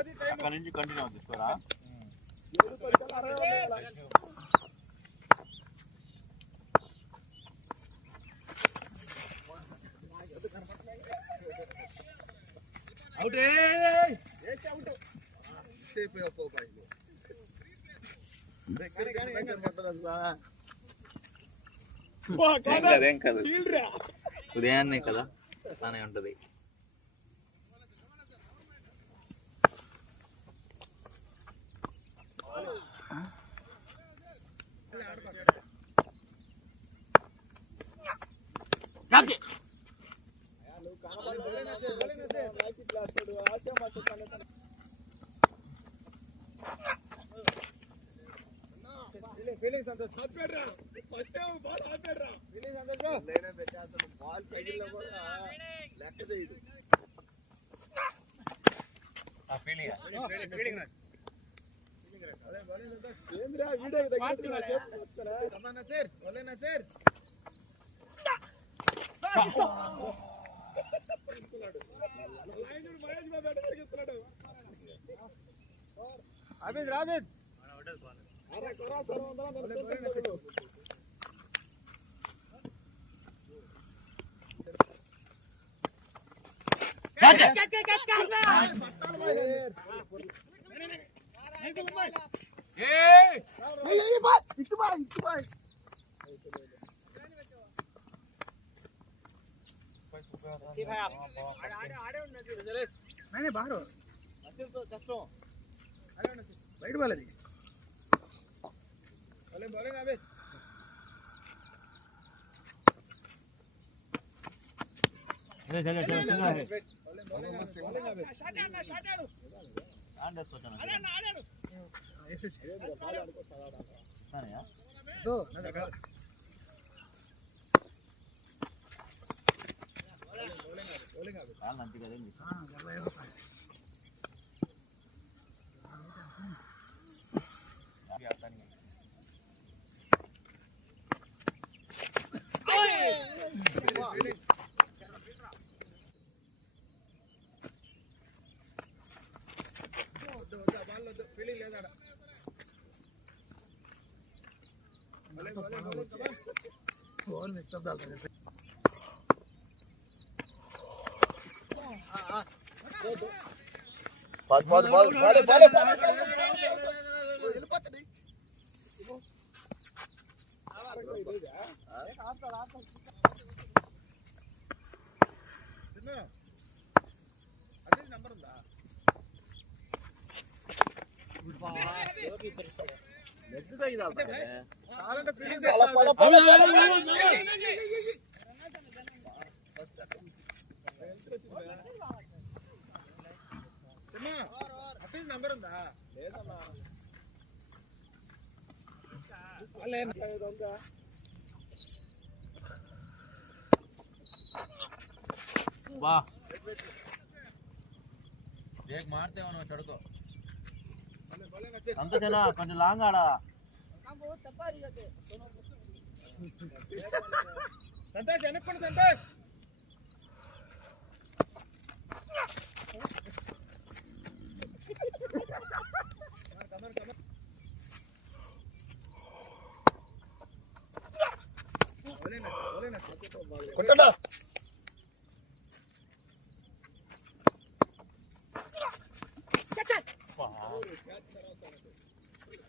అక్కడ నుంచి కంటిన్యూ తీసుకోరా. ఉదయాన్నే కదా బానే ఉంటది. బయట వాళ్ళది నంబర్ ఉందా? బా మారితే తడుకో అంత జనా కొంచెం లాంగ్ ఆడా సంతోష్ వెనక్కుండు సంతోష్ కొట్టడా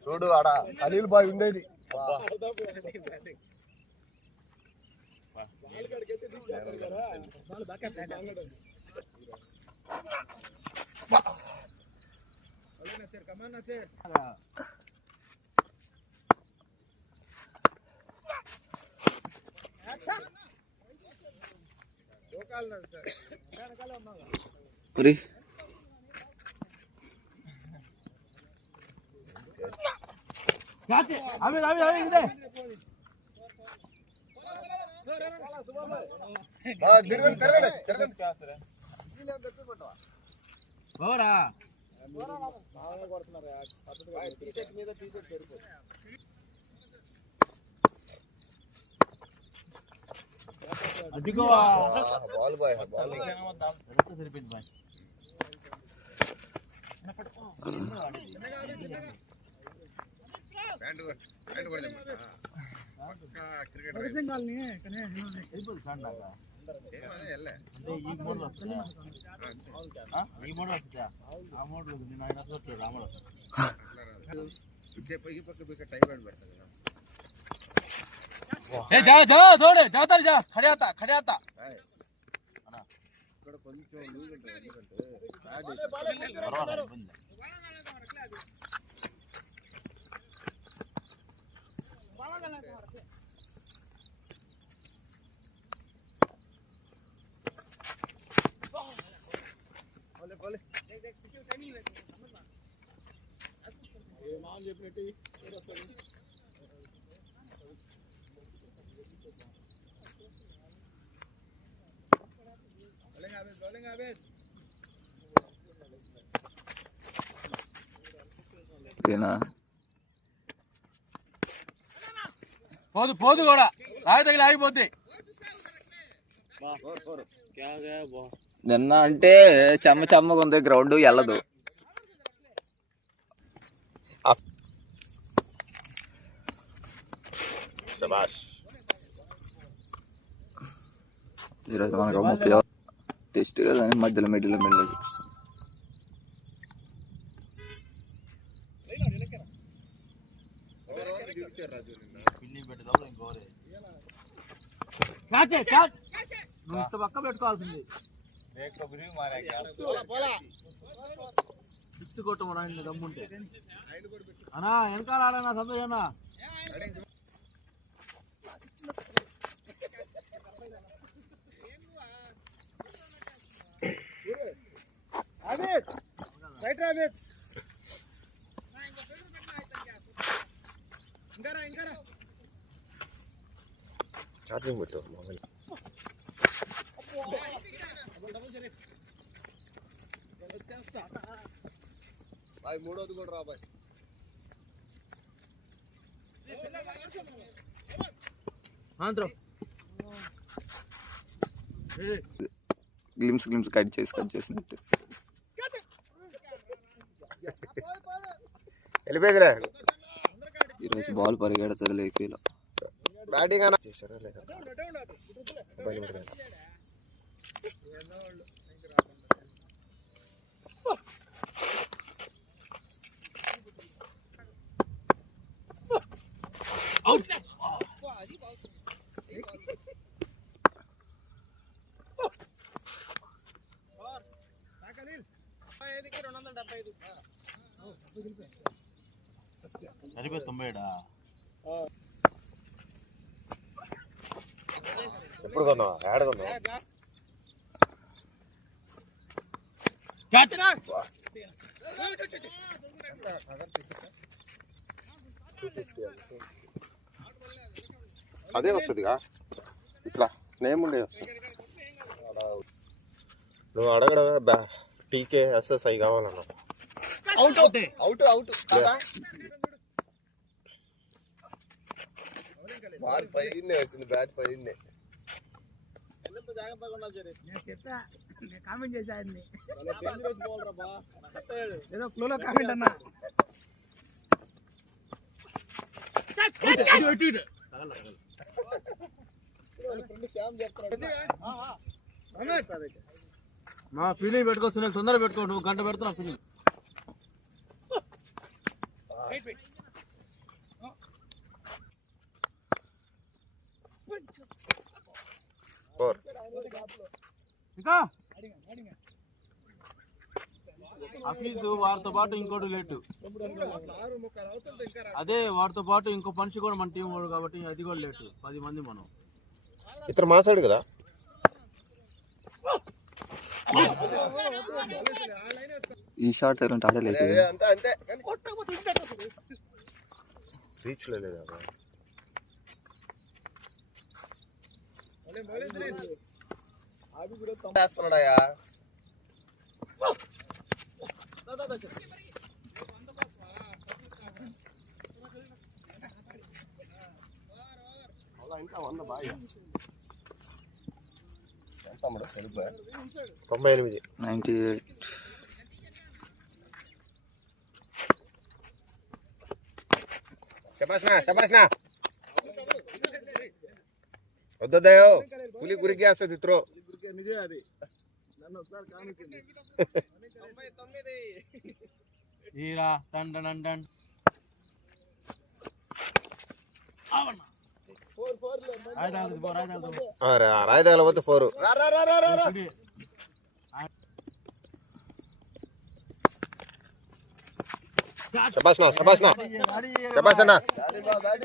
చూడు ఆడ అనిల్ బాయ్ ఉండేది Uri. బాల్ బాయ్ సరిపోయింది బాయ్ అంటే ఈ మోడల్ వస్తుందా? ఈ మోడల్ వస్తుందా? ఆ మోడల్ నేను ఆయన వస్తుంది ఆ మోడల్ जाओ जाओ थोड़े जाओ तर जा खड़े आता ఇక్కడ కొంచెం లూజ్ ఉంటుంది ఎందుకంటే చెప్పినట్టు పోదు పోదు కూడా రాయి తగిలి ఆగిపోద్ది. నిన్న అంటే చెమ్మగా ఉంది గ్రౌండ్ వెళ్ళదు. ఈరోజు మనకు 30 టెస్ట్ కదా అని మధ్యలో మిడిల్ చూపిస్తాం. పక్క పెట్టుకోవాల్సింది సిక్స్ కొట్టమన్నా దమ్ముంటే అన్నా వెనకాల ఆడనా సంతోష్ అన్నా. చార్జింగ్ పెట్టు మొబైల్. బాయ్ మూడోది కూడా రా బాయ్. గ్లిమ్స్ కట్ చేసినట్టు వెళ్ళిపోయిందిలే. ఈరోజు బాల్ పరిగెడతారు లేకీలో బ్యాటింగ్ అన్నా చేశారా లేదా? సరిపోయి 97 ఎప్పుడు కొన్నావా? యాడ్ కొన్నావా? అదే వస్తుందిగా ఇట్లా నేమ్ ఉండే వస్తుంది. నువ్వు అడగడమే టీకే ఎస్ఎస్ఐ కావాలన్నా. అవుట్ అవుట్ అవుట్ బాల్ పైనే వచ్చింది. బ్యాట్ పైనే కామెంట్ చేశాను ఏదో ఫ్లోలో కామెంట్ అన్నా. మా ఫీలింగ్ పెట్టుకో సునీల్, తొందరగా పెట్టుకో. నువ్వు గంట పెడుతున్నావు ఫీలింగ్. ఇంకా అఫీజు వారితో పాటు ఇంకోటి లేటు. అదే వారితో పాటు ఇంకో మనిషి కూడా మన టీం వాడు కాబట్టి అది కూడా లేటు. 10 మంది మనం. ఇతను మా సైడ్ కదా. ఈ షాట్ ఎలాంటి ఆడలేదు. రీచ్ లేదు చేస్తున్నాడయా. ఇంకా 100 బాగా ఎంత 98. 98. శబాష్నా వద్దయో పులి గురికి వస్తుంది త్రో నిజమే అది నన్ను ఒకసారి కానుకుంది ఈరా టన్ టన్ టన్ అవన్న 4 రాయదాల పోతే 4 శబాష్నా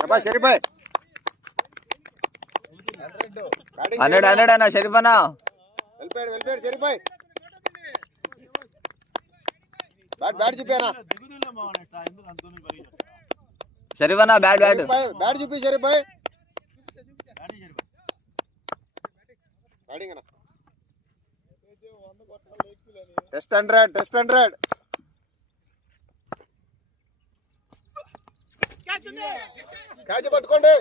శబాష్ షరీఫ్ భాయ్ 100 అన్న షరీఫ్ అన్న వెళ్ళిపోయాడు షరీఫ్ భాయ్ బ్యాట్ చూపానా షరీఫ్ అన్న బ్యాట్ చూపి షరీఫ్ భాయ్ బ్యాటింగ్ టెస్ట్ 100 క్యాచ్ పట్టుకోండి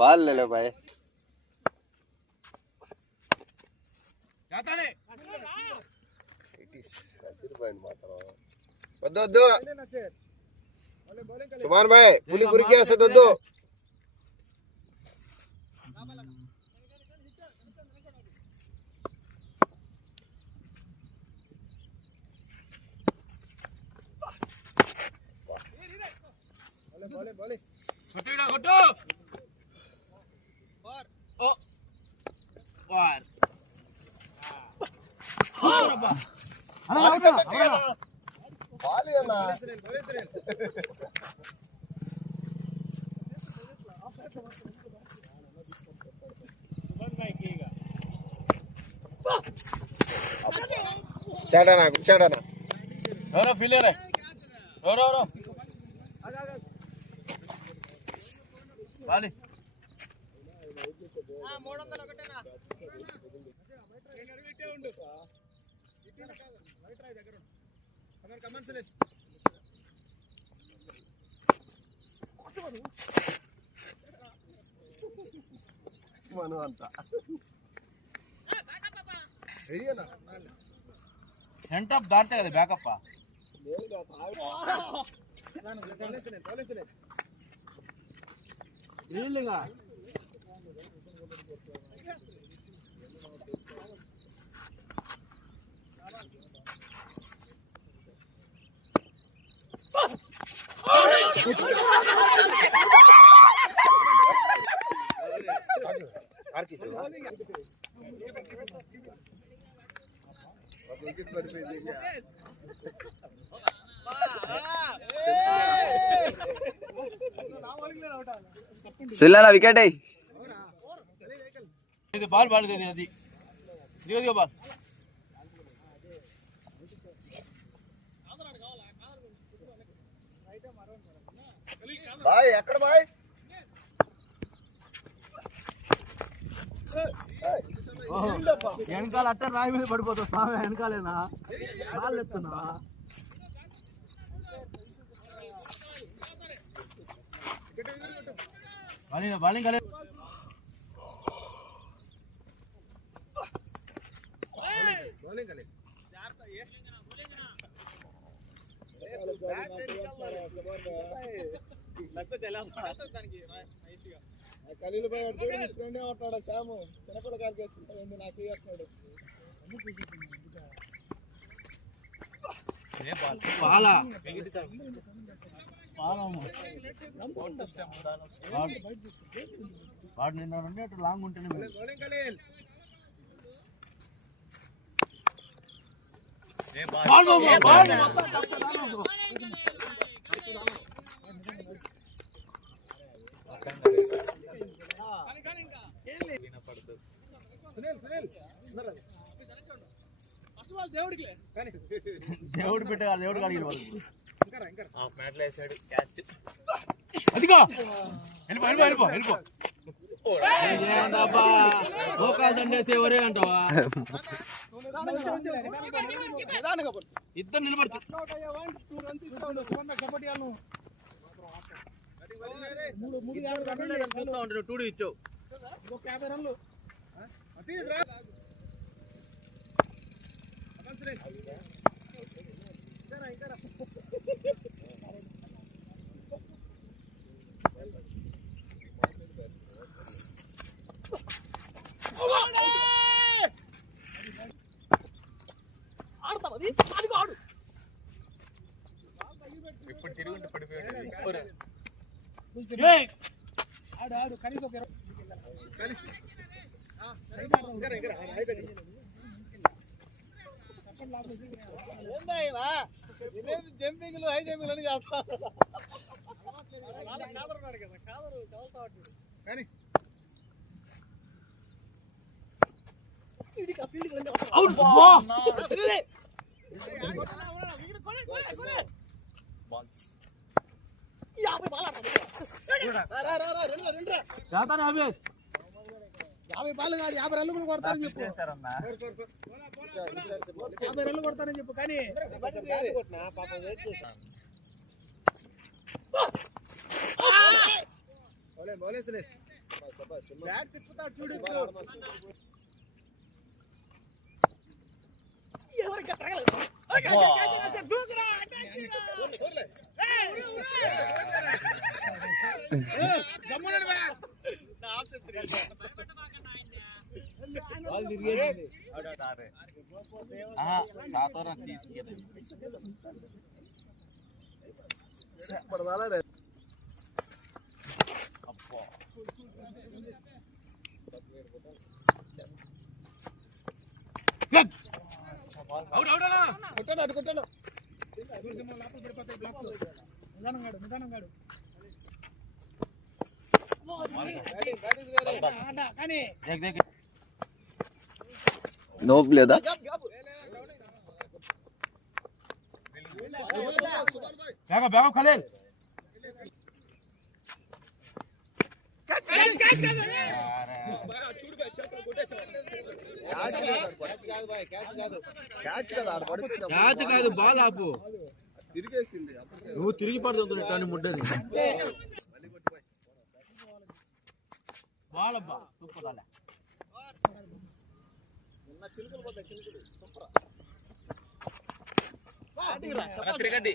బాల్ లే భాయ్ వద్దు సుమాన్ భాయ్ పులి గురికి వస్తుంది వద్దు చాడనా ఎవరో ఫీలర్ ఎవరో బాలి 301 సెంటర్ దాటే కదా బ్యాకప్ సిల్లన వికెట్ ఇది బాల్ అది ఇదిగో బాల్ బాయ్ ఎక్కడ బాయ్ వెనకాల అట్ట రాయి మీద పడిపోతావు స్వామి వెనకాలేనా బాల్ ఎత్తున్నా బాలింగ్ కలే ఖలీల్ భాయ్ ఉంటాడు చాము చిన్నపిల్ల కాలు వేసుకుంటాడు నాకు ఇస్తున్నాడు వాడు నిన్నంటే అటు లాంగ్ ఉంటేనే దేవుడు పెట్టారు దేవుడు కలిగి అదిగో వెళ్ళిపో లోకాలు దండేసి ఎవరే అంటావా ఇద్దరు నిలబడుతుంది టూడు ఇచ్చావు 50 రన్లు ఇప్పుడు తిరుగుంటే పడిపోయాడు. ఆడు ఆడు కనీసం ఒక జంపింగ్లు హై జంపింగ్లు అని చేస్తారు కానీ యాభై బాల్ కాదు 50 రన్లు కూడా కొడతారని చెప్పు 50 రన్లు కొడతారని చెప్పు కానీ నోపు లేదా ఖలీల్ క్యాచ్ కాదు బాల్ ఆపు తిరిగేసింది. నువ్వు తిరిగి పడుతుంది ముడ్డది బాల్ అబ్బా సూపర్ తిరగండి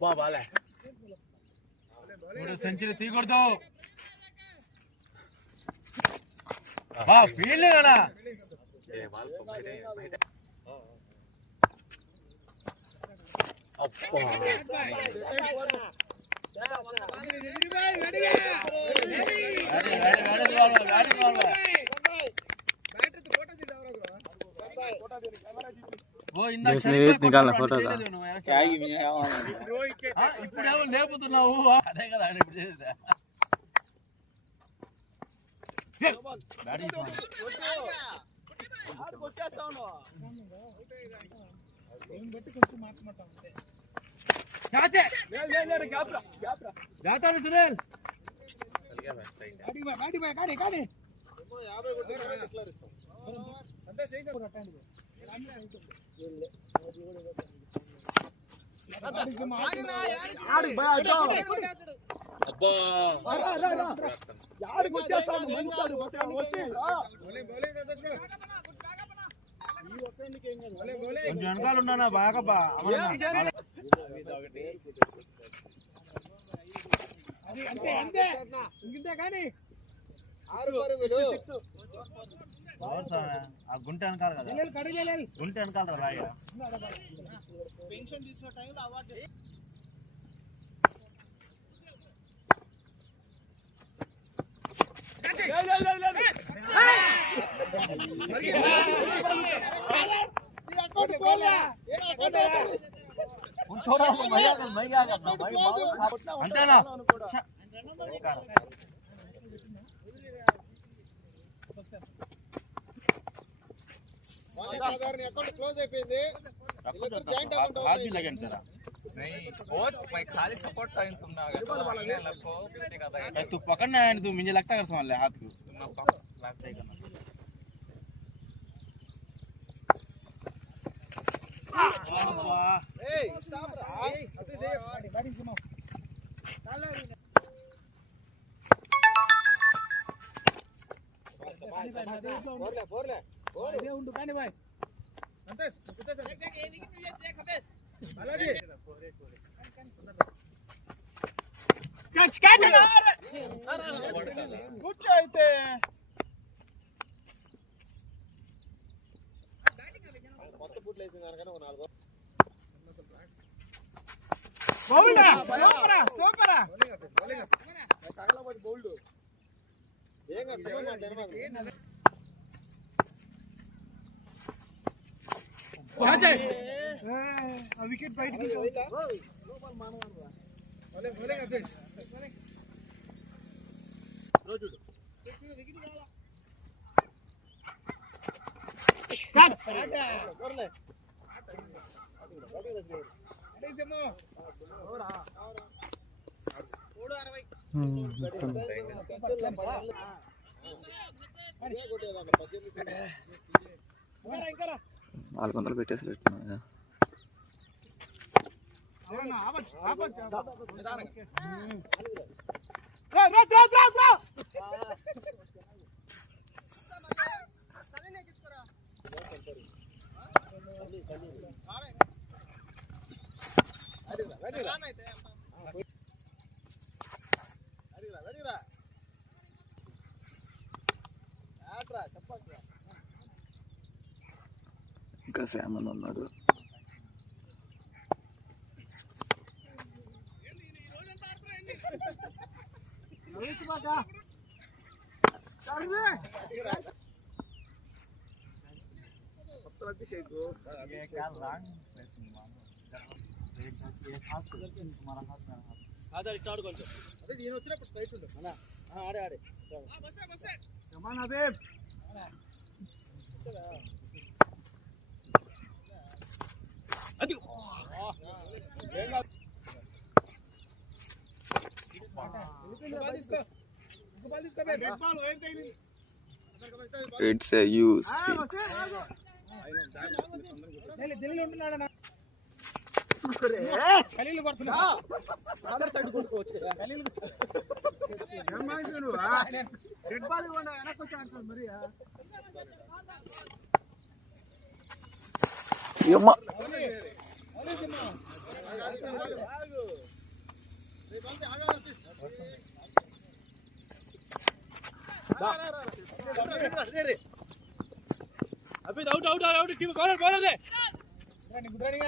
బాలే సెంచరీ తీయకూడదు ఫీల్డ్ కదా నికాల ఫోటో ఇప్పుడేమో లేపుతున్నావు అదే కదా కొంచెం వెనకాల ఉన్నానా బాగా అంతే ఇంకింతే కానీ 6 పరుగులు. ఎవరు స్వామి? ఆ గుంట వెనకాల కదా, గుంట వెనకాల రాయ. పెన్షన్ తీసుకున్న టైంలో అవార్డు అంతేనా? అకౌంట్ క్లోజ్ అయిపోయింది. జాయింట్ అకౌంట్ हाथ भी लगेंगे तेरा नहीं बहुत मैं खाली सपोर्ट टाइम तुम ना अगर तो लगने लगो कितने का था तू पकड़ना है तू मुझे लगता है समझ ले हाथ को तुम ना लगता है करना ఏయ్ స్టాప్ రా అదే బ్యాటింగ్ సిమో చాలే బోర్లే ఇదే ఉండు కానీ బాయ్ అంతే అలాగే క్యాచ్ కూర్చో అయితే కొత్త బూట్లు వేసిన దానికన్నా ఒక 4 బౌల్డా సూపరా తగలబడి బౌల్డ్ ఏం కాదు జనమ ఆ వికెట్ బయటికి లోపల మానవరా భలే అబ్బే రోజు వికెట్ కావాలా కట్ కొర్లే అడేసమో ఓరా ఓడు 60 400 పెట్టేసి పెట్టినా ఇంకా శామన్ ఉన్నాడు. ये क्या रंग तुम्हारा हाथ में ఆధార్ ఇట్టాడు కొంచెం అదే నేను వచ్చినప్పుడు స్ట్రైట్ ఉండు అన్న ఆడే కమాన్ అబేబ్ అది ఇట్స్ ఏ యూస్ ఖలీలు కొడుతున్నా ఆధార్ సైడ్ కొట్టుకోవచ్చు కదా ఖలీలు రెడ్ బాల్ ఇవ్వండి వెనక్కి వచ్చి ఆడుతుంది మరి अभी out out out keep corner bowler दे गुडरानी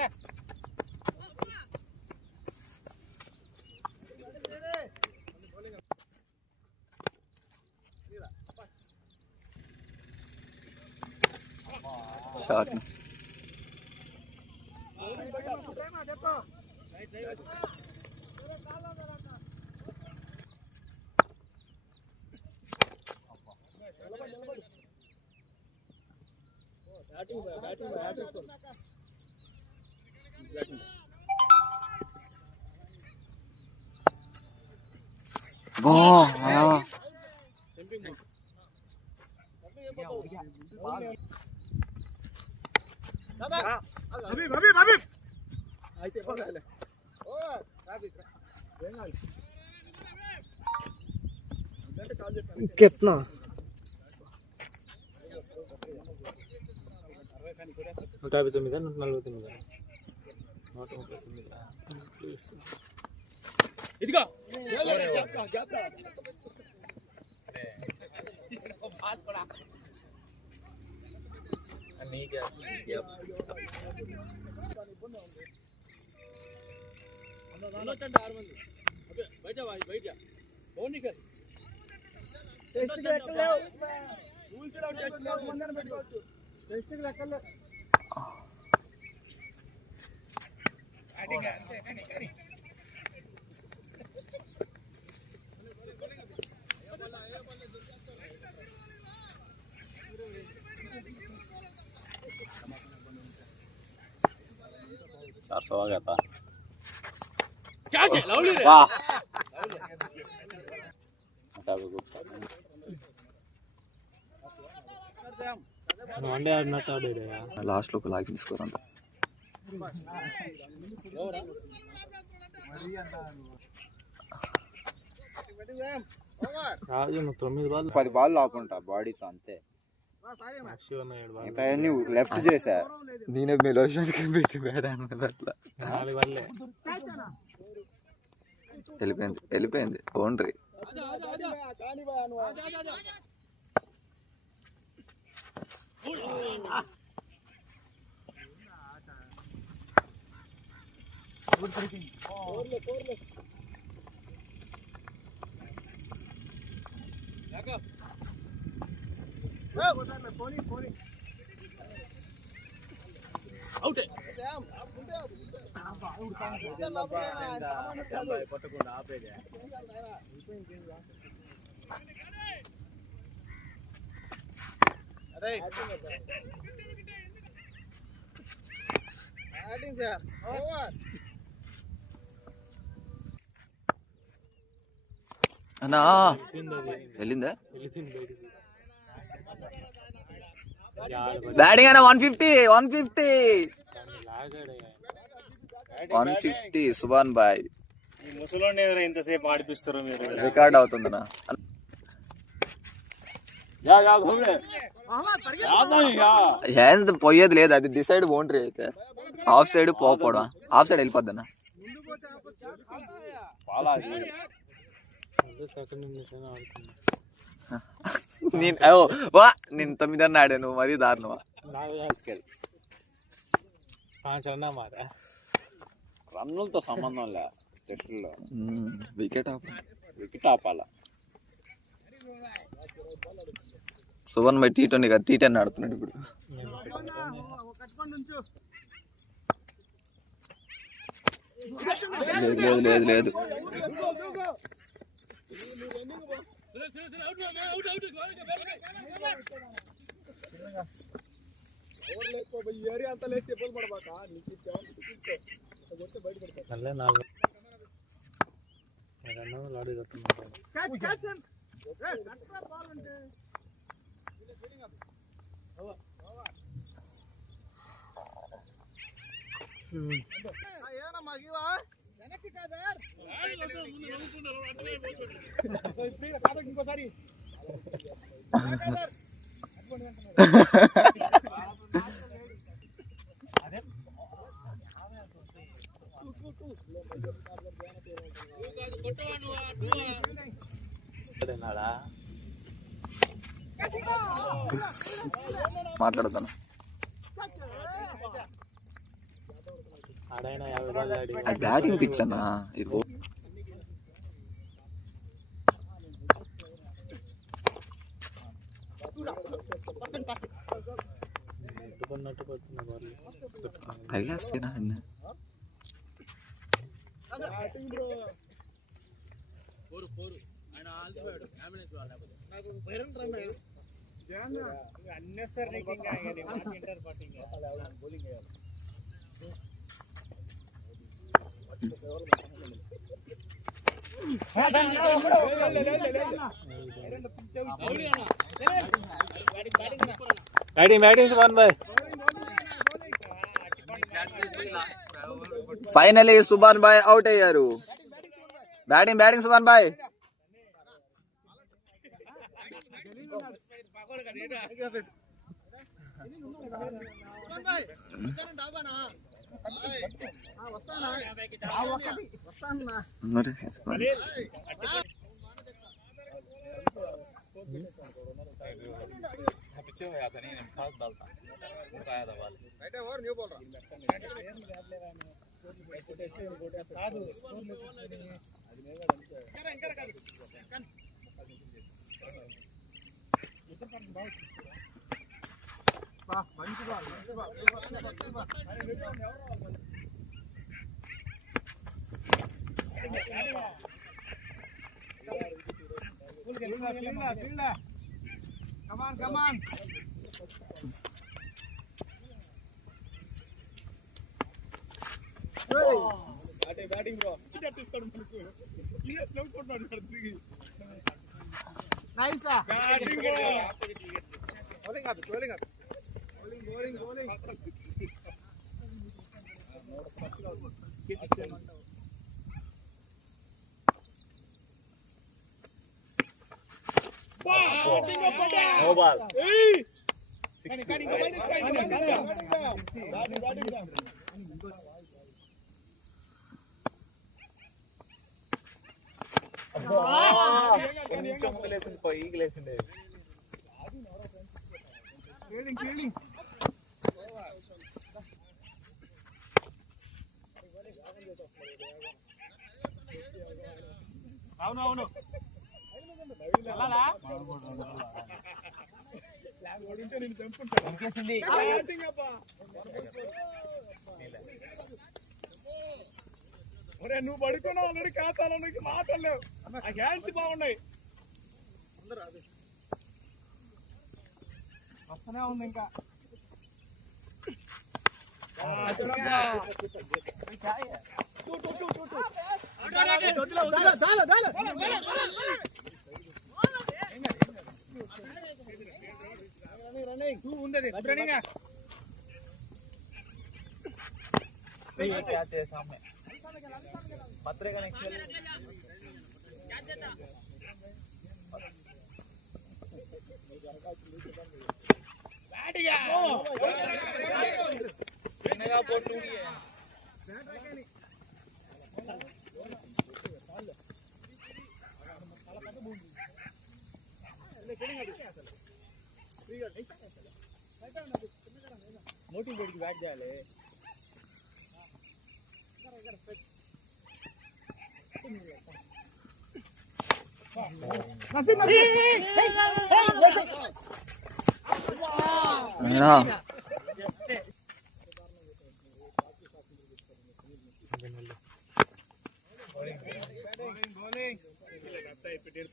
షాట్ कितना 159 149 ఇదిగో లాస్ట్ లో ఒక లాగి తీసుకోరంట. తొమ్మిది బాల్ 10 బాల్ ఆపుంటా బాడీతో అంతే. లెఫ్ట్ చేసా నేనే మెలోషన్కి పెట్టి పెట్టాను కదా అట్లా. వెళ్ళిపోయింది బౌండరీ. కొట్టకుండా ఆపేది. అన్నా వెళ్ళిందా బ్యాటింగ్ అయినా 150 సుభాన్ బాయ్. ముసలోని ఇంతసేపు ఆడిపిస్తారు మీరు. రికార్డ్ అవుతుందనా? పోయేది లేదు, అది డిసైడ్ బౌండరీ అయితే ఆఫ్ సైడ్ పోవడం, ఆఫ్ సైడ్ వెళ్ళిపోద్దన్నా. నేను 9 అన్న ఆడాను, మరీ దారుణమా? రన్నులతో సంబంధం లే టెస్టుల్లో, వికెట్ ఆపాలా. సువన్ బై T20 కదా, T10 ఆడుతున్నాడు ఇప్పుడు. లేదు ఏరియా అంతా లేచి ఇబ్బంది పడబాక. ఇంకోసారి మాట్లాడతాను. అది బ్యాటింగ్ పిచ్ అన్నా. ఇది తగిలేస్తేనా అన్న. ఫైనలీ సుభాన్ బాయ్ అవుట్ అయ్యారు. బ్యాటింగ్ సుభాన్ బాయ్. पीछे हो जाता नहीं खास डालता उनका आया था बाल అయితే ఓవర్ న్యూ బౌలర్ కాదు మంచి ball Come on. Hey, batting bro. Nice. Batting bro. Bowling up. Bowling. No ball. కొంచెం ముందు లేచింది పైకి లేచింది అవును నువ్వు పడుకున్నావు ఆల్రెడీ ఖాతాలో మాటలేవు ఆ హ్యాండ్స్ బాగున్నాయి వస్తూనే ఉంది ఇంకా सामने पत्रिका पोटू నోటింగ్ బోర్డుకి బ్యాట్ చేయాలి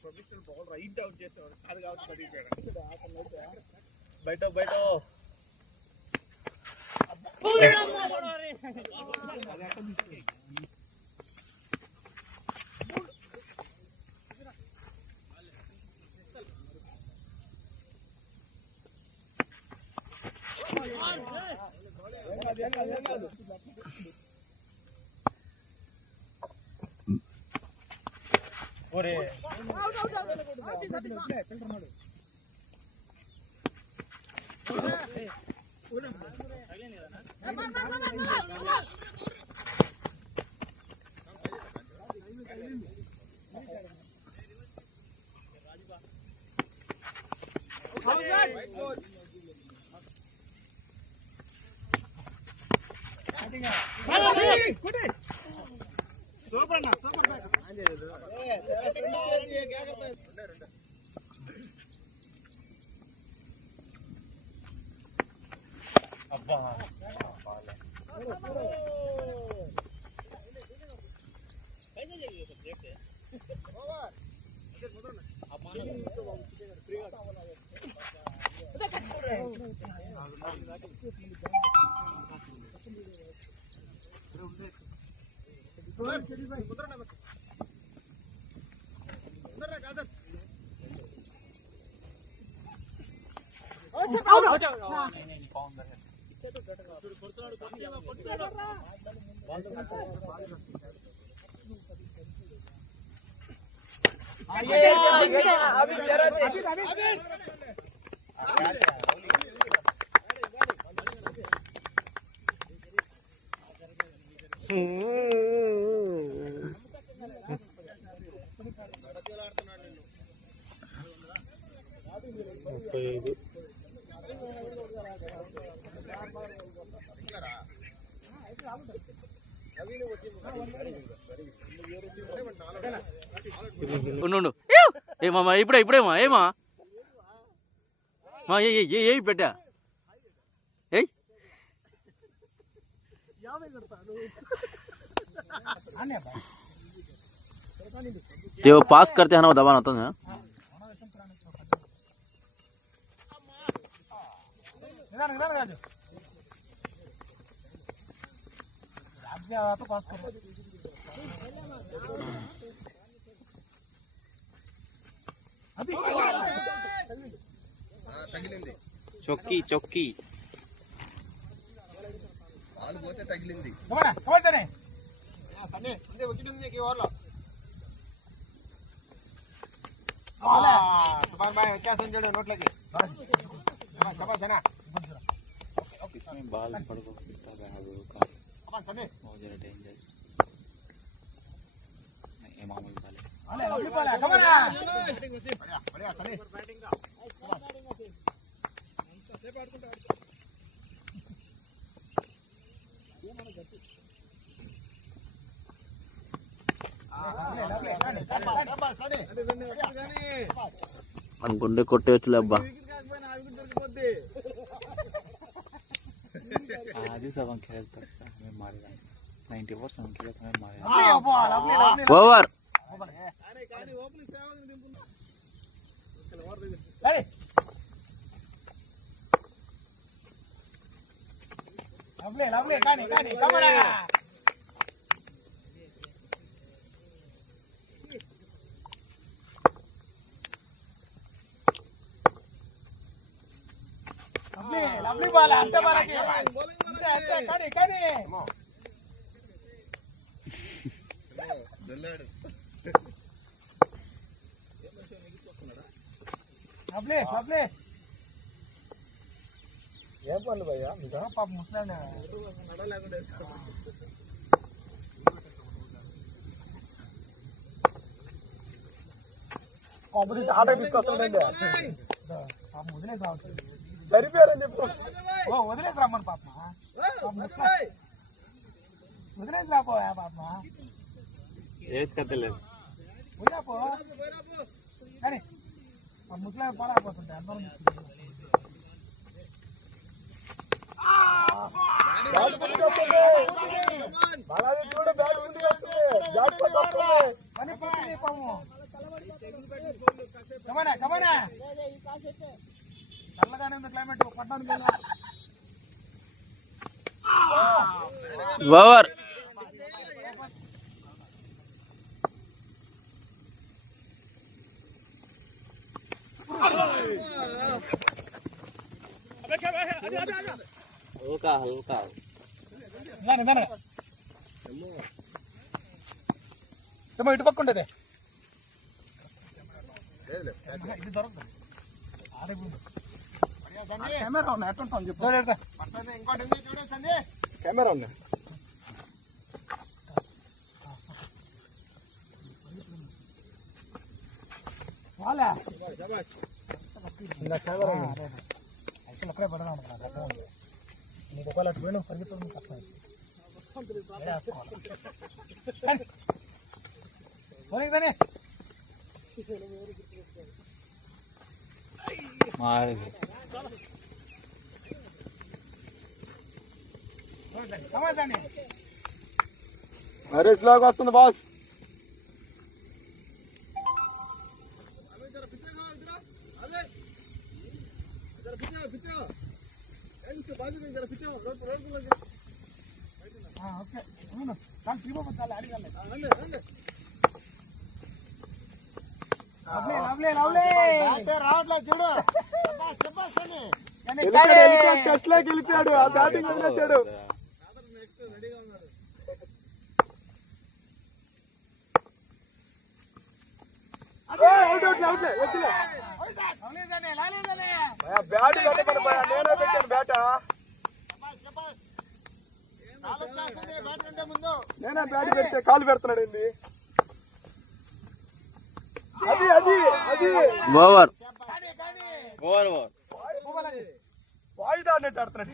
ప్రొఫెషనల్ బౌలర్ రైట్ అవుట్ చేసేవాడు అది కాబట్టి బయట అబ్బా 35. ఉండు ఏమమ్మా ఇప్పుడేమా ఏమా మా ఏ పెట్టా ఏ ये वो पास करते हैं ना वो दबाना होता है चौकी चौकी తగిలింది వచ్చేస్తాను చూడు నోట్లకి बाल पड़को कितना डेंजर ये मामूली అనుకుంటే కొట్టేయచ్చులే అబ్బా आधी सब खेल सकता हमें मारेगा 90% खेल हमें मारेगा ओवर లవ్లీ కానీ కమరా లవ్లీ బాల్ అంతే మనకి అంతే కానీ లవ్లీ ఏం పనులు భయ్యా మీకు పాప ముసలాడు కాంపిటీషన్ ఆట తీసుకొస్తాడండి పాప వదిలేసి రావచ్చు సరిపోయారని చెప్పు వదిలేసి రమ్మని పాప వదిలేసి రాపోయా పాప ఏది కట్టలేదు పోయాపో కానీ ముసలాడు పోలేకపోతుంటే అందరం చల్లగానే ఉంది క్లైమేట్ పట్టడానికి ఓవర్ हल्का हल्का ఇటు పక్క ఉండేది ఇది దొరకదు కెమెరా ఉన్నా ఎట్టుంటాం చెప్పు ఇంకోటి చూడండి కెమెరా ఉన్నా వాళ్ళ కెమెరా యాక్చువల్ అక్కడే పడదా నీకు ఒకవేళ అటు పోయినా పరిగెత్తుతుంది తప్ప నరేష్ లాగా వస్తుంది బాస్ గెలిపాడు ఆ బ్యాటింగ్ వదిలేశాడు నేనే బ్యాట్ పెడితే కాలు పెడుతున్నాడు ఏంది అది అది అది ఓవర్ వాయిదా అన్నట్టు ఆడుతున్నాడు.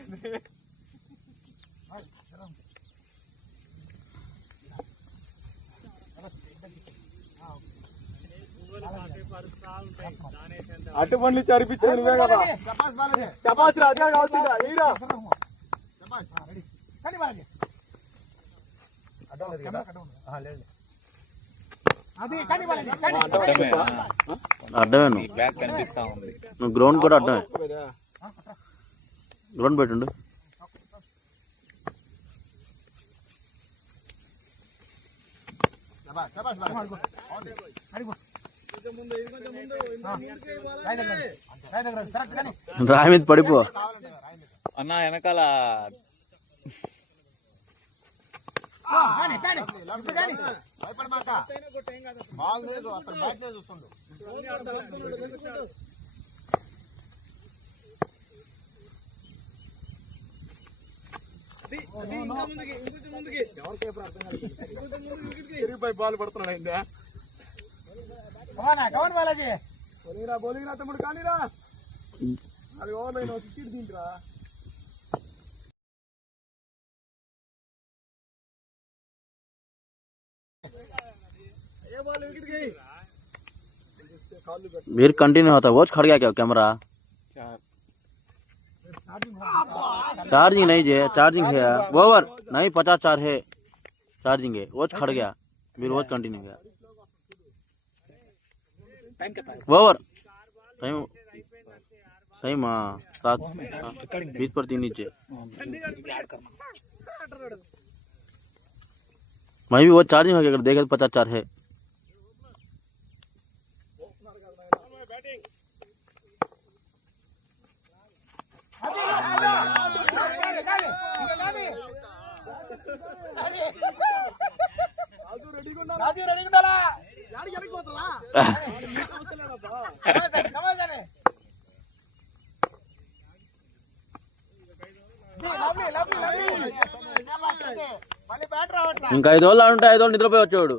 అటు పండ్లు చరిపించే నువ్వే కదా. చపాస్ రా, అదే కావాల్సిందా? ఏరా అడ్డమే బ్యాక్ కనిపిస్తా ఉంది. నువ్వు గ్రౌండ్ కూడా అడ్డమే. గ్రౌండ్ పెట్టండు. రాయి మీద పడిపో అన్న వెనకాల బాల్ పడుతున్నాడు అయిందా. బౌలింగ్ తమ్ముడు కానీరా. అది ఓవర్ సిక్స్ తింటరా. फिर कंटिन्यू होता है। वॉच खड़ गया क्या कैमरा? चार्जिंग नहीं है, चार्जिंग है। ओवर नहीं 54 है चार्जिंग है। वॉच खड़ गया फिर वॉच कंटिन्यू गया। ओवर टाइम सही माँ 7 पर 3 नीचे। मैं भी वो चार्जिंग हो गया अगर देखे तो 54 है। ఇంకా 5 రోజులు ఆడుంటే 5 రోజులు నిద్రపోయి వచ్చాడు.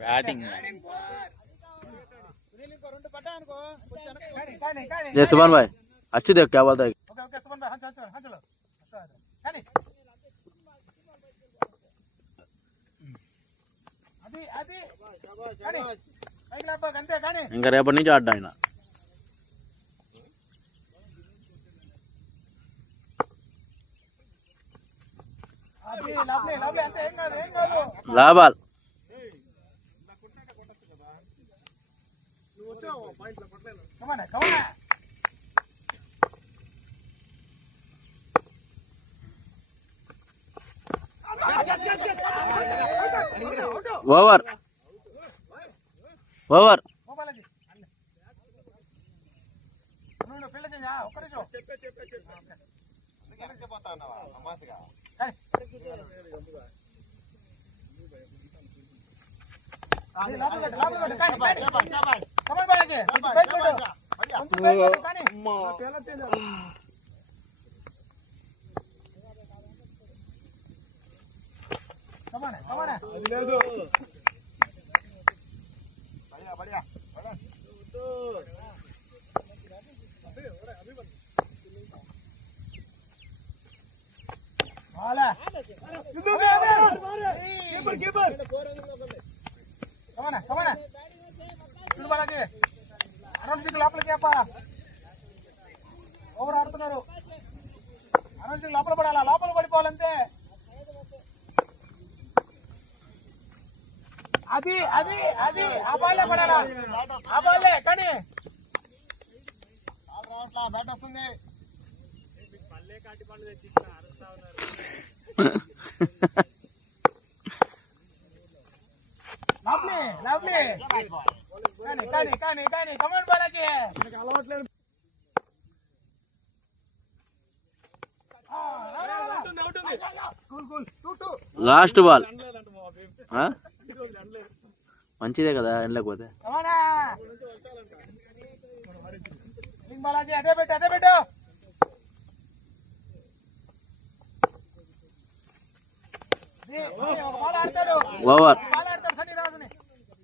బ్యాటింగ్ ये सुभान भाई अच्छी देख क्या बोलता है। ఇంకా రేపటి నుంచి ఆడ్డా ఆయన. లాభాలు ఓవర్ ఓవర్ ఓవర్ ఆడుతున్నారు. అనౌన్స్ లోపల పడాలా, లోపల పడిపోవాలంటే. అది అది అది ఆ బాలే పడాలా, ఆ బాలే కానీ బ్యాట్ వస్తుంది. లవ్లీ లవ్లీ కానీ కానీ కానీ కమాండ్ బాలాజీ అలవాట్లేదు. లాస్ట్ బాల్ మంచిదే కదా ఎండలేకపోతే. అదే పెట్టు అదే పెట్టు. ఓవర్ బాల్ ఆడతాడు సన్నీ రాజుని,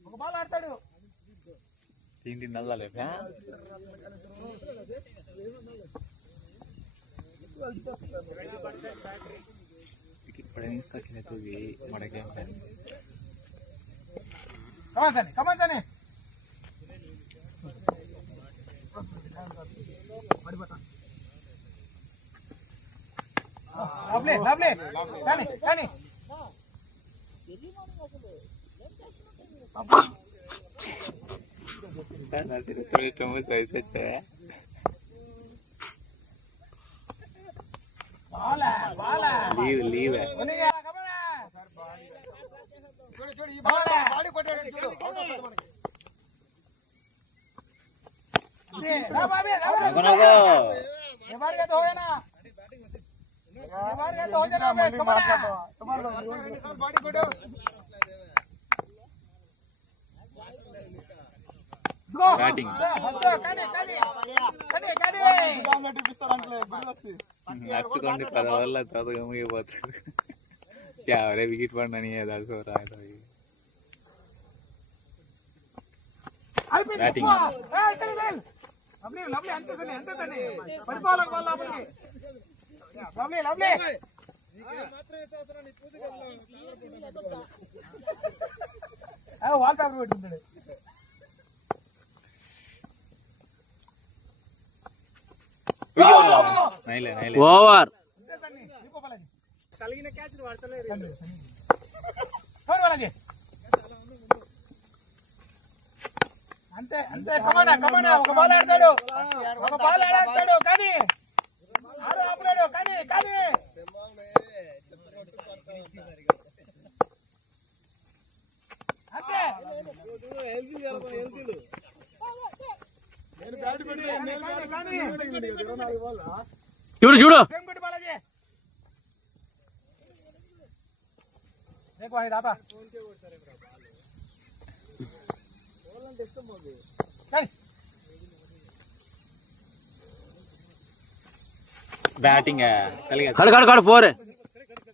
ఒక బాల్ ఆడతాడు. తిండి నల్లలే కమాన్ సన్నీ లవ్లీ లవ్లీ కానీ కానీ లీవ్ బ్యాటింగ్ నచ్చుకోండి 10 వల్ల తర్వాత గమ్మిపోతుంది ఎవరే వికెట్ పడినని బ్యాటింగ్ వాల్ పేపర్ పెట్టుకుంటాడు. ఓవర్ కలిగిన క్యాచ్ వాడతలేదు. అంతే అంతే కమానా కమానా ఒక బాల్ ఆడతాడు, ఒక బాల్ ఆడతాడు కానీ ఆడు ఆపలేడు కానీ కానీ అంతే చూడు చూడు బాలాజీ దాదా బ్యాటింగ్ కడు కడు కడు 4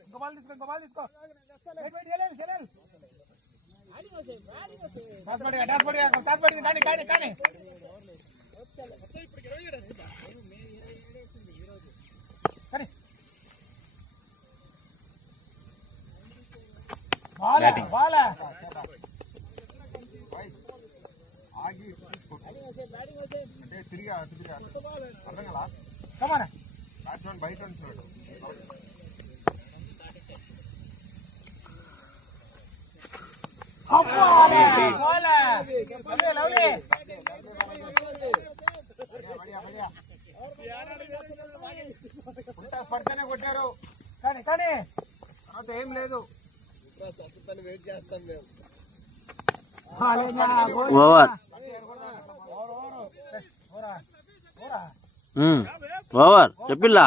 ఇంకో బాల్ తీసుకో ఇంకో బాల్ తీసుకో కానీ కానీ కానీ బాల కమానా బయట ఉంటున్నాడు. పడితేనే కొట్టారు కానీ కానీ అంత ఏం లేదు. ఓవర్ ఓవర్ చెప్పిల్లా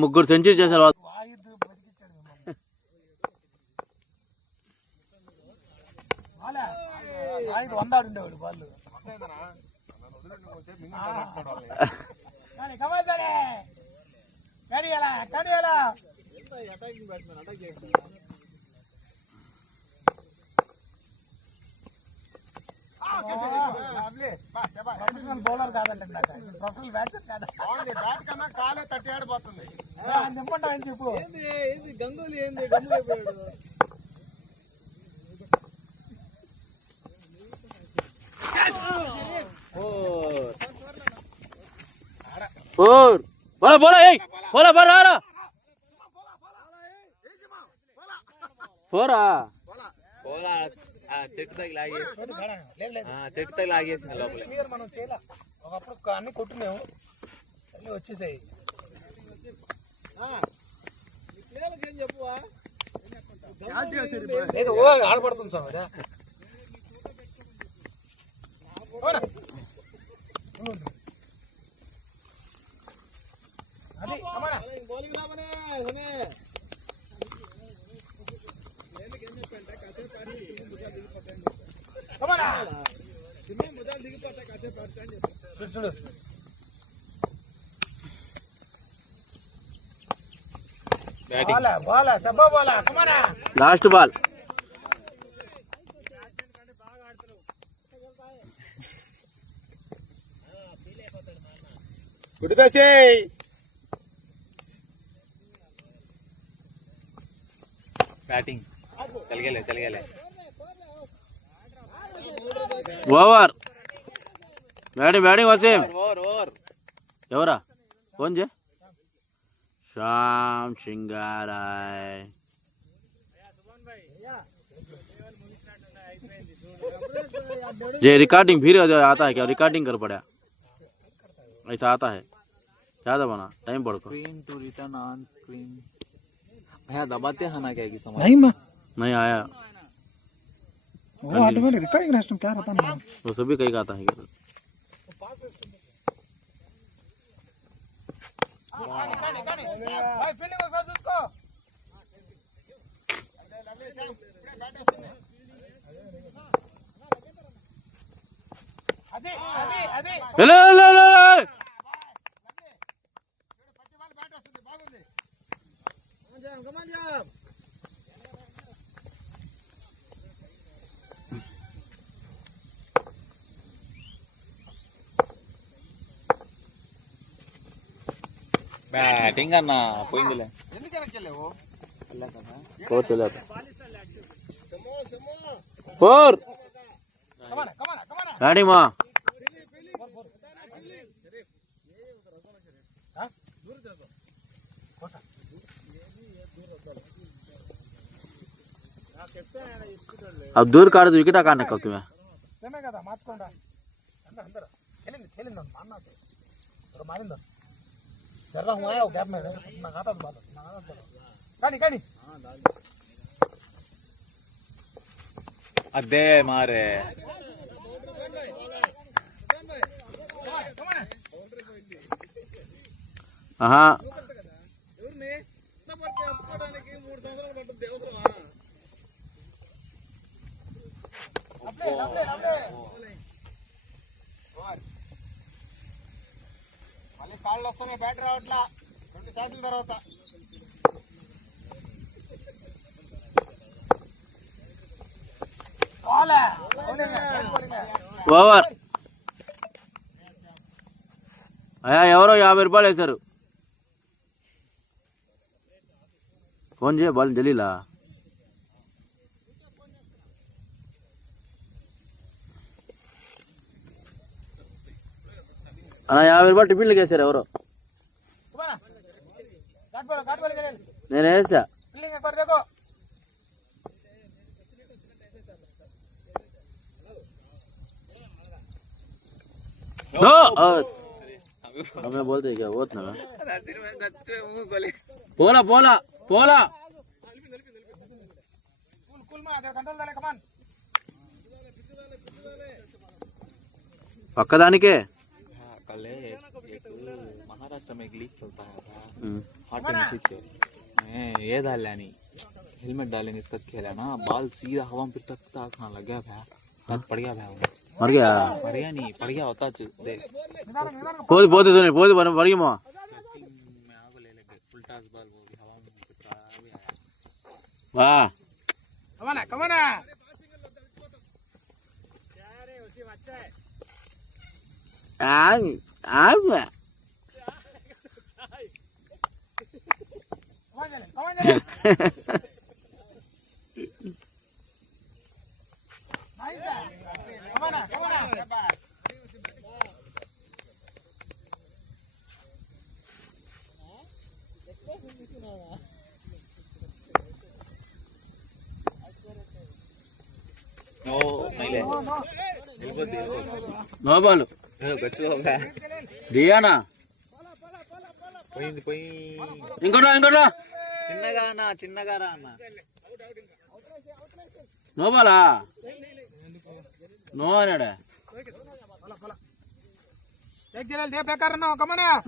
ముగ్గురు సెంచరీ చేశారు. వందాడుండేవాడు వాళ్ళు బౌలర్ కాదండి ప్రొఫెషనల్ బ్యాట్స్మెన్ కాదు. బ్యాట్ కన్నా కాలే తట్టి ఆడిపోతుంది. నింపంటావని చెప్పు. గంగూలీ ఏంది గంగూలీ అయిపోయాడు. ఫోర్ బోలా బోలా ఏయ్ బోలా బోలా రా ఫోరా బోలా చెట్టు తగిలాగి చెట్టు తగిలాగేసింది లోపల. మనం చేయలే ఒకప్పుడు అన్ని కొట్టున్నాము అన్ని వచ్చేసాయి. ఆడపడుతుంది సార్ అది బౌలింగ్ రామనే చూడు బాల్ చెప్పా బాల్ కమానా లాస్ట్ బాల్ बैटिंग चल गए ఓవర్ బ్యాటింగ్ వసీం और ఎవరా ఫోన్ చే श्याम सिंगाराय ये रिकॉर्डिंग फिर आता है क्या रिकॉर्डिंग कर पड़ा ऐसा आता है ज़्यादा बना टाइम बढ़ को screen to return on screen भैया दबाते हैं ना क्या कि समझ नहीं मां नहीं आया वो ऑटोमेटिक रिकॉर्डिंग सिस्टम क्या रहता है वो सभी कहीं का आता है क्या भाई फील्डिंग को कर उसको अभी ले बैटिंग करना పోయిందిలే फोर चला था फोर गाड़ी माँ अब दूर काट दो विकेट काटने कब तुम्हें तेने కదా మార్చుకోండా अंदर खेलिंदा मारना तो मारिंदा जरा हुआ है वो गैप में ना खाता बात कानी अदे मारे हाँ మళ్ళీ కాళ్ళు వస్తున్నాయి బ్యాట్ రావట్లా 2 షాట్ల తర్వాత ఓవర్ అయ్యా ఎవరో 50 రూపాయలు వేశారు ఫోన్ చేయ బాల్ జలీలా అన్న 50 రూపాయలు టిఫిన్లు వేశారు ఎవరో నేను వేసా नो हमें बोलते क्या बहुत ना बोला बोला बोला పక్కదానికే कल एक महाराष्ट्र में एक लीग चलता है हॉट एंड स्विच मैं ये डाला नहीं हेलमेट डालेंगे इसका खेला ना बॉल सीधा हवा में टक खाने लग गया भैया पड़ गया भैया मर गया नहीं पड़ गया होता देख పోదు పోదు పోదు వరిగమా मैं आगो ले लगे उल्टा बॉल वो हवा में कुछ भी आया वाह कमाना नो नहीं ले నో బాల్ గచ్చు होगा దియానా పోయింది ఇంకోటా చిన్నగా రా అన్న నో బాలా నో అన్నాడా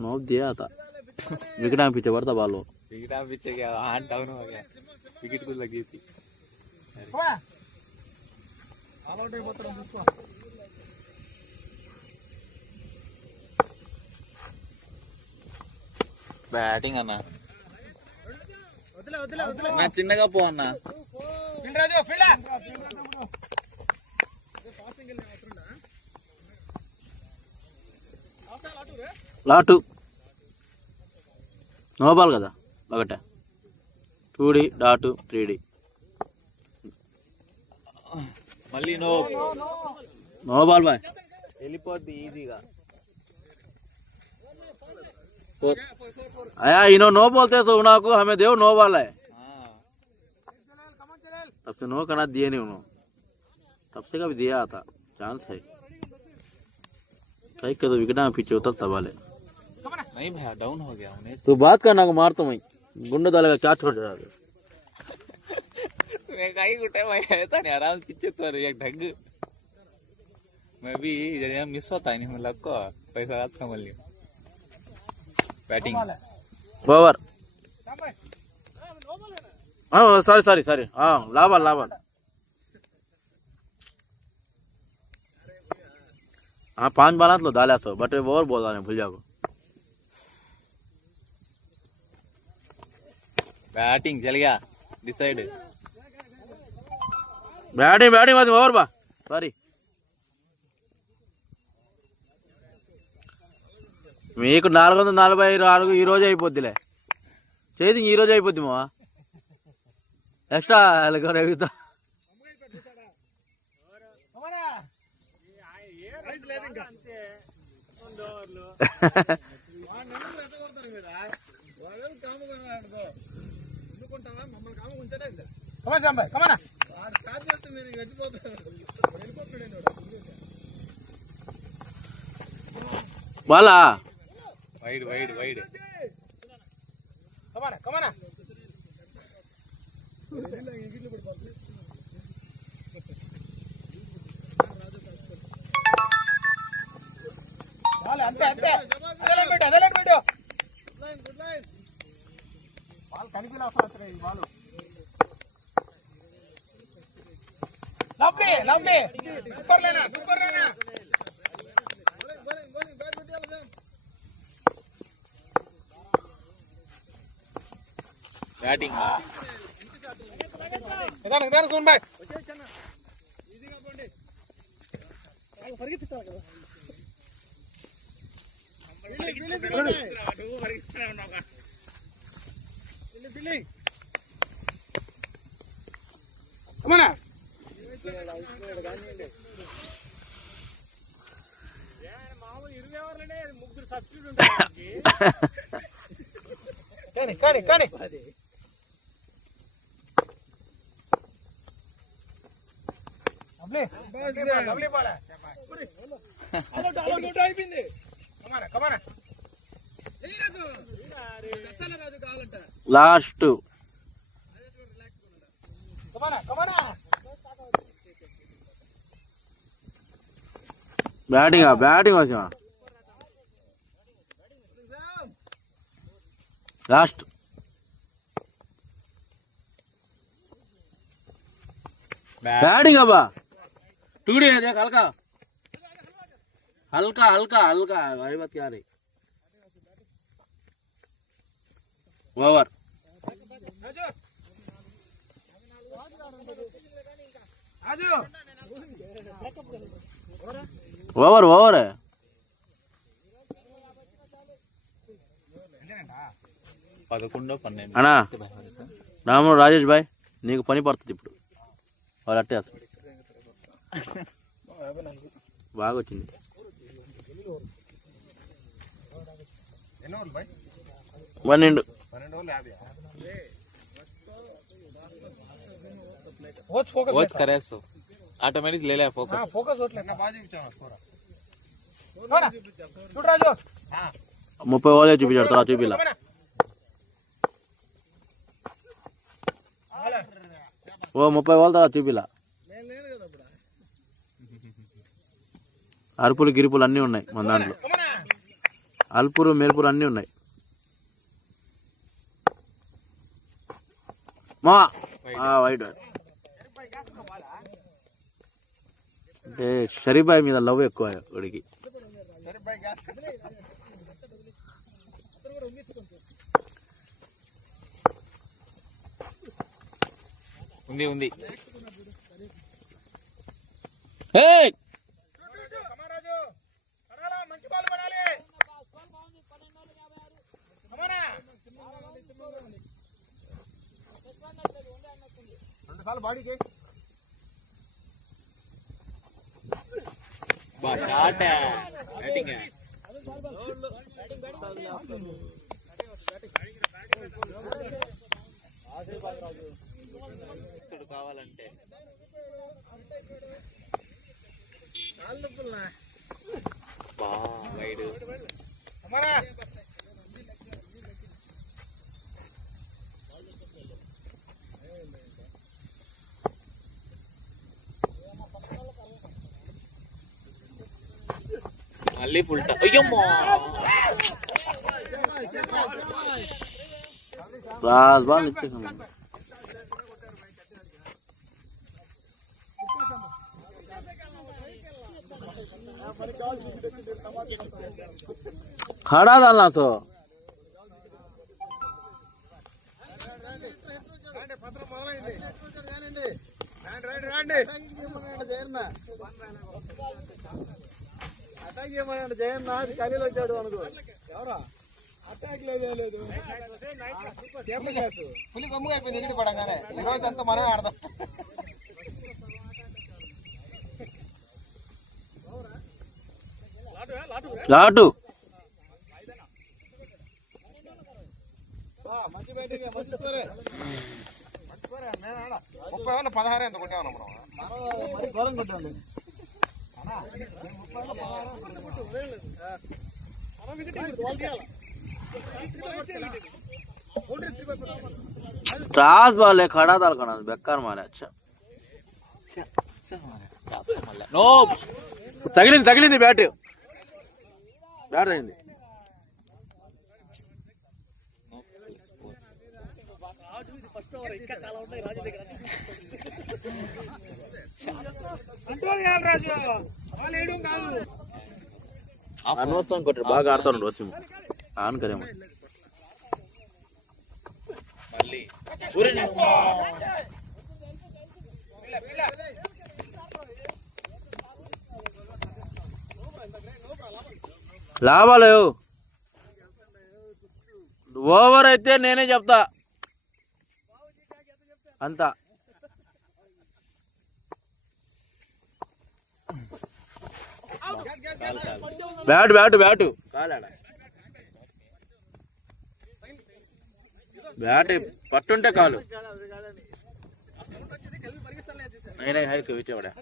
नौ दिया था विकेट पीछे बढ़ता बालो विकेट पीछे गया हाथ डाउन हो गया विकेट को लगी थी బ్యాటింగ్ అన్న నా చిన్నగా పో అన్న. లాటు నో బాల్ కదా ఒకటే 2D డాటు 3D మళ్ళీ నో బాల్ బాయ్ వెళ్ళిపోద్ది ఈజీగా. आया इनो नो बोलते तो उन्होंने को हमें देव नो वाला है तब से नो करना दिए नहीं उन्होंने तब से कभी दिया था चांस है सही तो विकेट में पीछे उतर तब वाले नहीं भैया डाउन हो गया उन्हें. तो बात करना को मार तो मैं गुंडा डालेगा क्या छोड़ रहा है मैं कहीं गुटे भाई ऐसा नहीं आराम पीछे तो एक ढंग मैं भी जब मिस होता है नहीं मतलब को पैसा रात का मल लिया बैटिंग ओवर हाँ सॉरी हाँ लाबल हाँ 5 बाल लो डाला तो बट ओवर बोल रहा है भूल जाओ. बैटिंग चल गया डिसाइड. बैटिंग मत ओवर बा सॉरी మీకు 444 ఈ రోజు అయిపోద్దిలే చేతి ఈ రోజు అయిపోద్ది మా ఎక్స్ట్రా ఎగుతా వాళ్ళ वाइड Come on. అంతే అదే పెట్టు బాల్ కనిపిలా వస్తుంది ఈ బాల్ లవ్లీ సూపర్ లేనా बैटिंग నిదానం సున్ బాయ్ కానీ లవ్లీ బాల్ అయిపోయింది కమానా లాస్ట్ కమానా బ్యాటింగ్ వచ్చా लास्ट बैटिंग अब टुकड़ी है देख हल्का भाई बात क्या रही ओवर है అన్నా రాము రాజేష్ భాయ్ నీకు పని పడుతుంది ఇప్పుడు వాళ్ళు అట్టే బాగా వచ్చింది 12 वॉच करे तो ऑटोमेटिक ले ले फोकस. हां फोकस होतले ना बाजू విచానా స్కోర్ చూడు రాజు 30 ఓవర్లే చూపించాడు తర్వాత చూపిలా ఓ 30 ఓవర్ల తర్వాత చూపిలా అరుపులు గిరుపులు అన్నీ ఉన్నాయి మన దాంట్లో అల్పురు మెరుపులు అన్నీ ఉన్నాయి మా వైట్ అంటే షరీఫ్ భాయ్ మీద లవ్ ఎక్కువ వాడికి ఉంది ఉంది. ఏయ్ కమారాజు పడాలా, మంచి బాల్ పడాలి. కమానా 2 సార్లు బాడీకి షాట్ బ్యాటింగ్ కావాలంటే వైడ్ కమానా మళ్ళీ ఫుల్ అయ్యమ్మో క్లాస్ బాల్ ఇచ్చేసాను. खड़ा डालना तो అటాక్ చేయమన్నాడు జయన్న, ఖాళీలో వచ్చాడు అనుకో. ఎవరా అటాక్ లేదు, పులి గమ్ముగా అయిపోయింది ఎగిరి పడంగానే. ఈరోజు అంతా మనమే ఆడదాం. लाटू మంచి బ్యాటింగ్, మంచి స్కోరే. 30 ఎంత కొట్టామన్నా మనం మరి ఘోరం కొట్టాను. क्लास बॉल है, खड़ा डाल करना बेकार मारे. अच्छा నో తగిలింది బ్యాట్ అయింది. అనవసరం కొట్టారు, బాగా ఆడుతున్నాడు వసీము. ఆన్ కరేమో మళ్ళీ లాభాలు ఓవర్ అయితే నేనే చెప్తా అంతా. బ్యాట్ బ్యాట్ బ్యాట్ బ్యాట్ పట్టుంటే కాలు నేనే హైక్ విచ్చేవాడా.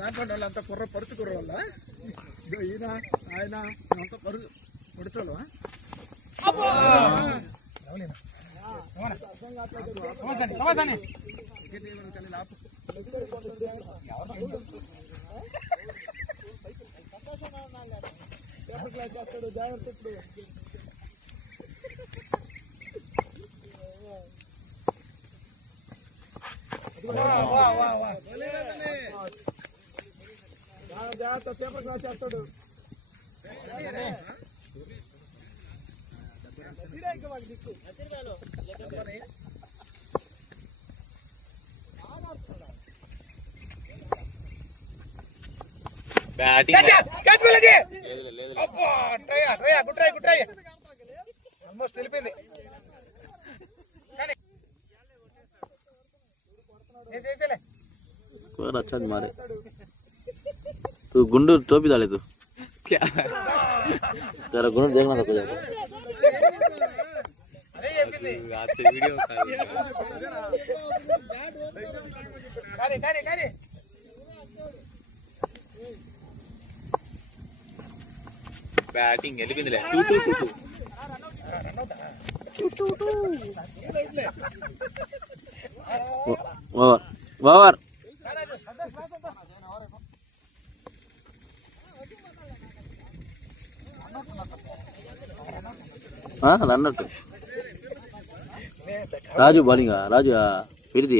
దాంట్లో వాళ్ళంతా కుర్ర పరుచు కుర్ర వల్ల ఈయన ఆయన అంతా పడుచోళ్ళు. జాగ్రత్త, పేపర్ క్లాస్ చేస్తాడు. బ్యాటింగ్ గుడ్ ట్రై ఆల్మోస్ట్ వెళ్ళిపోయింది. अच्छा मारे तू गुंडू टोपी डाले तू क्या तेरा गुंडू देखना था कुछ आज से वीडियो బ్యాటింగ్ వెళ్ళిపోయిందిలే 2-2 ఓవర్ ఓవర్. అన్నట్టు రాజు బౌలింగ్. రాజు విడిది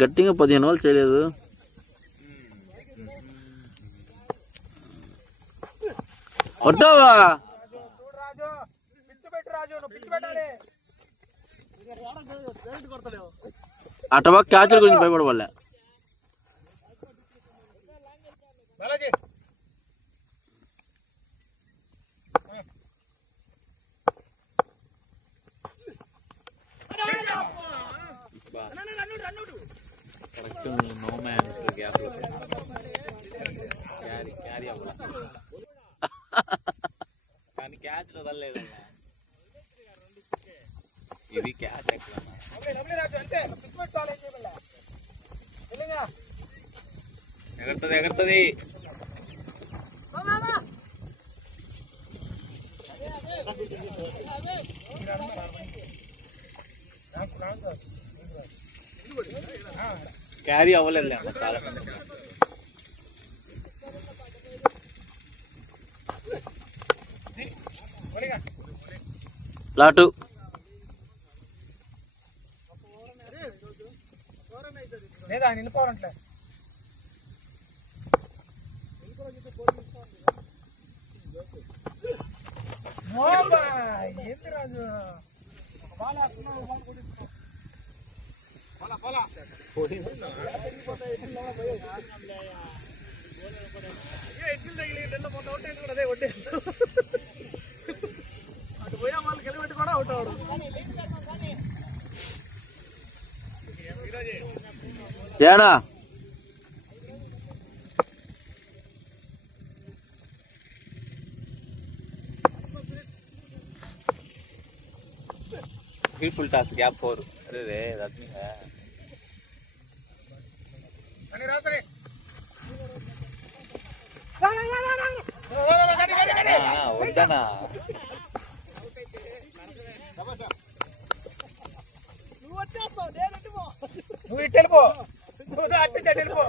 గట్టిగా 15 ఓవర్లు చేయలేదు. కొట్టావా అటవా క్యాచ్ల గురించి భయపడలే. కరెక్ట్ నో మ్యాన్ గ్యాప్ లో క్యారీ అవ్వాలి కానీ క్యాచ్ వదలలేదు. ఇది క్యాచ్ ఎక్కడ ఎగరుతుంది. క్యారీ అవ్వలేదు చాలా మంది. లాటు లేదా నిలిపోవాలంటే ఏంటి రాజు అటు పోయా వాళ్ళు గెలిపెట్టి కూడా అవుట్ అవడు. ఏనా फुल टास्क गैप 4. अरे रे दैट मीन है అని రాసరే వద్దనా నువ్వు ఇటు వెళ్ళిపో, నువ్వు అటు వెళ్ళిపో.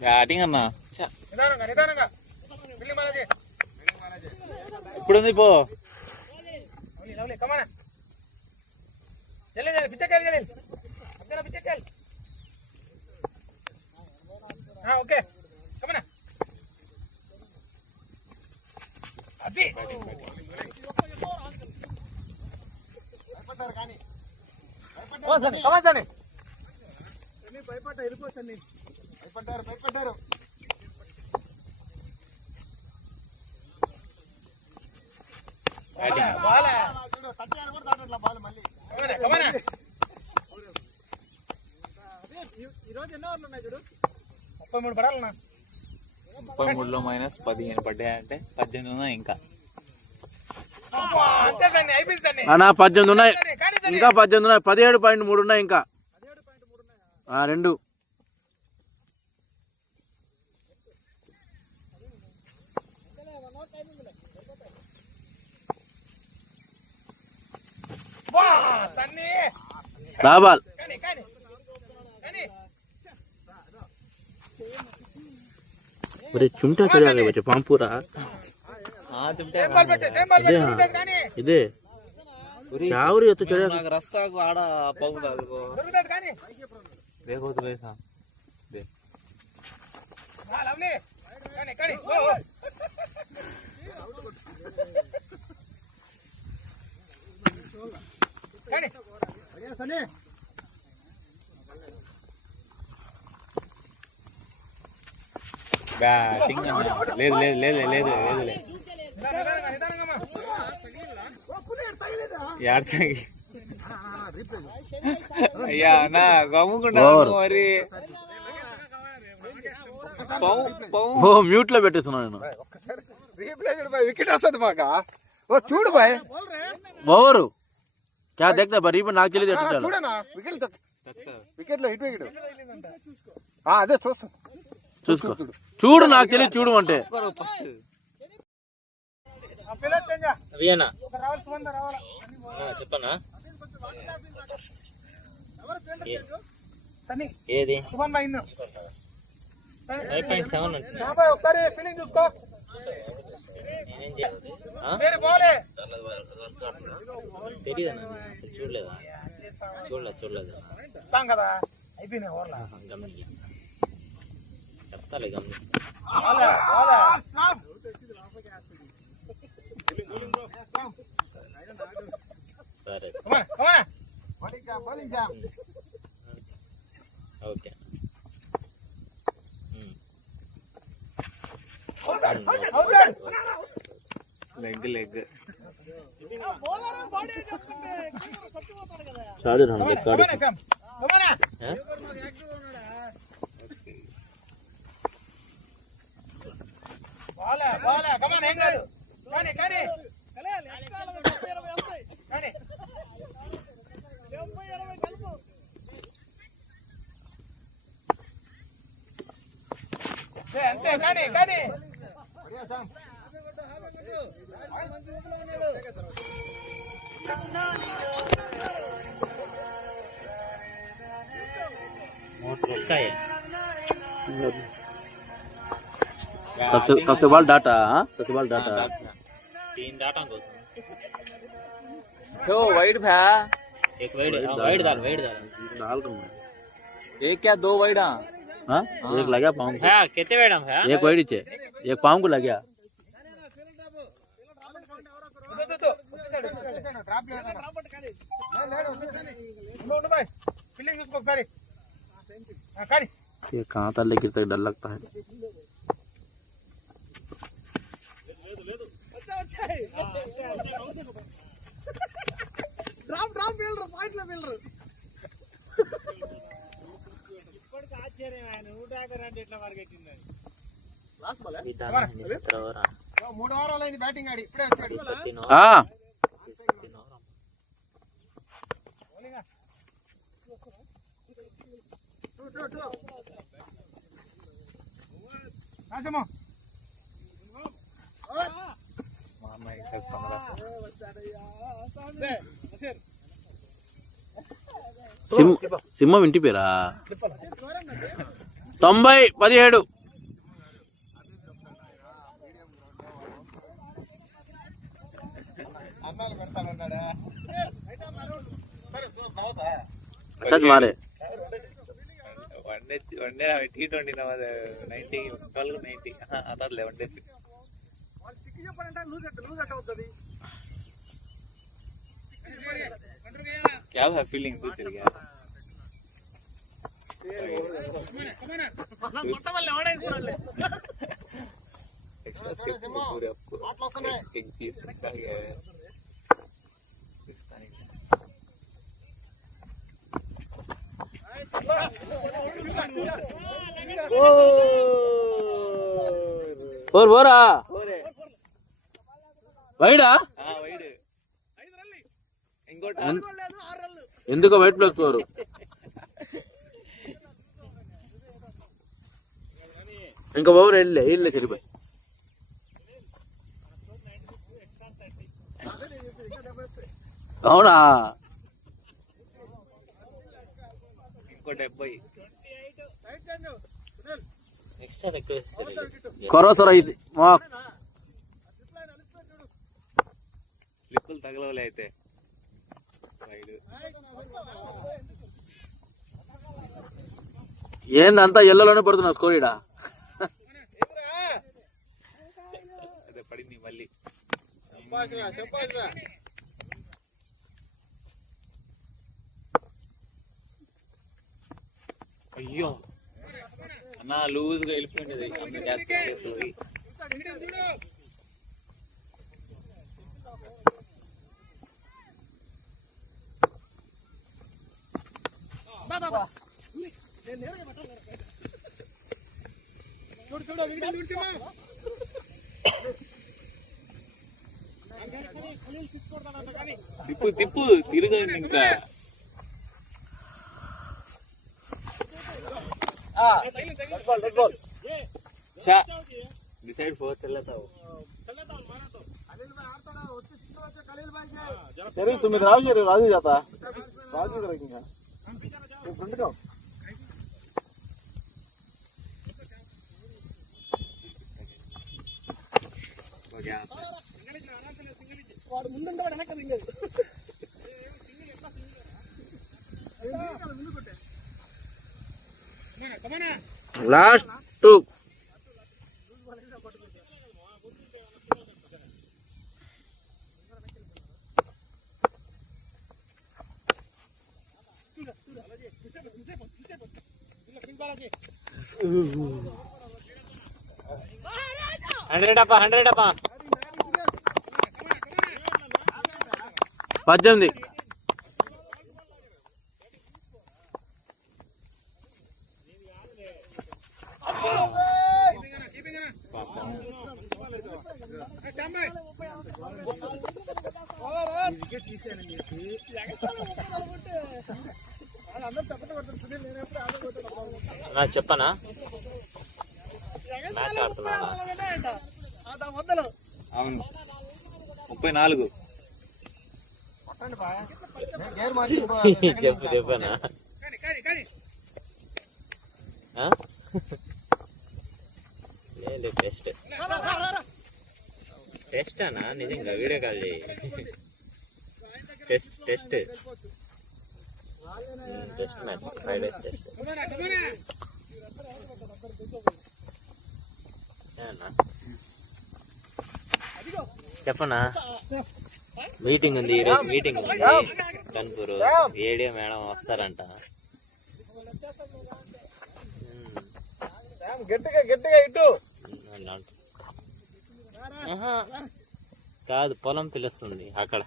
బ్యాటింగ్ అన్నా నిదానంగా నిదానంగా బిల్లి బాలాజీ ఇప్పుడుంది పో. లవ్లీ కమానా జల్లి జల్లి పిచ్చకెళ్ళి జల్లి అక్కడ పిచ్చకెళ్ళి. ఓకే కమానా అది కమాసాని భయపడ్డా వెళ్ళిపోతాను. భయపడ్డారు ఈరోజు ఎన్నో ఓవర్లు ఉన్నాయి చూడు. 33 పడాలన్నా. 33లో మైనస్ 15 పడ్డాయంటే 18 ఉన్నాయి ఇంకా. అన్నా 18 ఉన్నాయి ఇంకా 18 ఉన్నాయి. 17.3 ఉన్నాయి ఇంకా 2. రాబాల్ చుంటా చదివా బచ్చ పాంపూరా ఇదే చావురి ఎత్తు చదివా నాకు రస్తాకు ఆడ పౌ కాదు देखो तो वैसा देख बैटिंग ले ले ले ले ले ले यार అయ్యా నా గమ్ముకుంటాను మరి మ్యూట్ లో పెట్టేస్తున్నాను నేను. రీప్లే చూడు బాయ్, వికెట్ వస్తుంది బాగా. ఓ చూడు బాయ్, ఓవర్ क्या देखते बरी पर नाक चली देते चलो చూడనా వికెట్లో హిట్ వికెట్. అదే చూస్తా, చూసుకో చూడు నాకు తెలియదు చూడు అంటే అవేనా చెప్పనా ఏది 5.7 ఒకసారి ఫీలింగ్ చూసుకో. తెలియదు చూడలేదా చూడలేదు ఇస్తాం కదా, అయిపోయినాయి ఓవర్లా. గమనించా చెప్తాలే గమనించా సరే ఓకే లెగ్ चार्जर हम देख कार्ड అంతే కానీ కానీ सबसे बड़ा डाटा सबसे बड़ा डाटा 3 डाटा को तो वाइड भैया एक वाइड डाल डाल दूं मैं एक क्या दो वाइड हाँ एक लगा पाँव को है कितने वाइड है एक वाइड चे एक पाँव को लग गया ఫీలింగ్ చూసుకో ఒకసారి. కానీ ये कहाँ तक गिरता है डर लगता है డ్రాప్ ఫీల్డర్ పాయింట్ల ఫీల్డర్. మూడు వారాలు అయింది బ్యాటింగ్ ఆడి, ఇప్పుడే వచ్చాడు. हाँ రాజమ్మ సింహం ఇంటి పేరా 90-17 అన్నాలు పెడతానన్నాడా. अच्छा मारे వన్డే T20 90 12 90 అదర్లే వన్డే వాళ్ళు చిక్కి చెప్పారంటే లూజ్ అట్ అవుతుంది. क्या है फीलिंग तू तेरी यार एक्स्ट्रा स्किप पूरे आपको एक चीज निकाल गया है और बोरा వైడా వైడ్ ఇంకోటి ఎందుకో వైట్ ప్లస్ పోరు ఇంకా ఓవర్ వెళ్ళే సరిపోయి అవునా ఇంకో 70 ఎక్స్ట్రా రిక్వెస్ట్ కొరసర ఇది స్లిప్పులు తగలవలే అయితే వైడ్ ఏందంతా ఎల్లోనే పడుతున్నా స్కోర్ ఇడా అదే పడింది మళ్ళీ అయ్యో అన్నా లూజ్గా వెళ్ళిపోయింది అన్న క్యాచ్ పోయి చూడు వికెట్ చూడు తిప్పు తిప్పు తిరగండి ఇంకా. डिसाइड बहुत चल रहा था वो. शरीर तुम्हें राव शरीर राजू जाता राजू करेंगे फ्रंट का हो गया. వాడు ముందుంటే వాడు వెనక్కి దింగేది. लास्ट 2. हंड्रेड अपा 18. చెప్పనా మ్యాచ్ ఆడుతున్నానా? అవును 34. చెప్పనా లేదు టెస్ట్ అన్నా నిజంగా వీడియో కాల్ చేయి. Test match 5 days test. చెప్పనా మీటింగ్ ఉంది ఈరోజు. మీటింగ్ ఉంది కన్పూరు. ఏడియో మేడం వస్తారంట. గట్టిగా గట్టిగా ఇటు కాదు పొలం పిలుస్తుంది అక్కడ.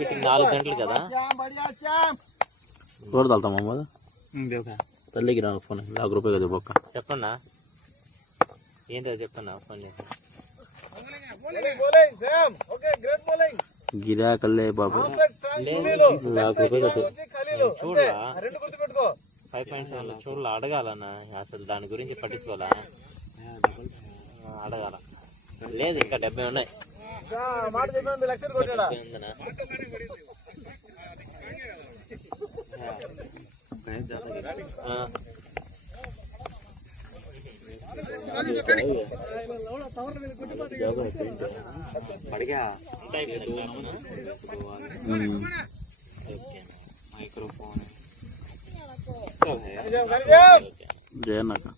మీటింగ్ 4 గంటలు కదా. और डालता मोहम्मद तल्ले गिरा फोन ₹1,00,000 का दे बक्का. చెప్పన్నా ఏంటో చెప్పన్నా ఫోన్ చేసి. गिरा कर ले बाबू ₹1,00,000 का दे. చూడరా 5.7 చూడలా అడగాలన్నా అసలు దాని గురించి పట్టించుకోవాలా. అడగాల లేదు ఇంకా 70 ఉన్నాయి. మైక్రోఫోన్ जयना का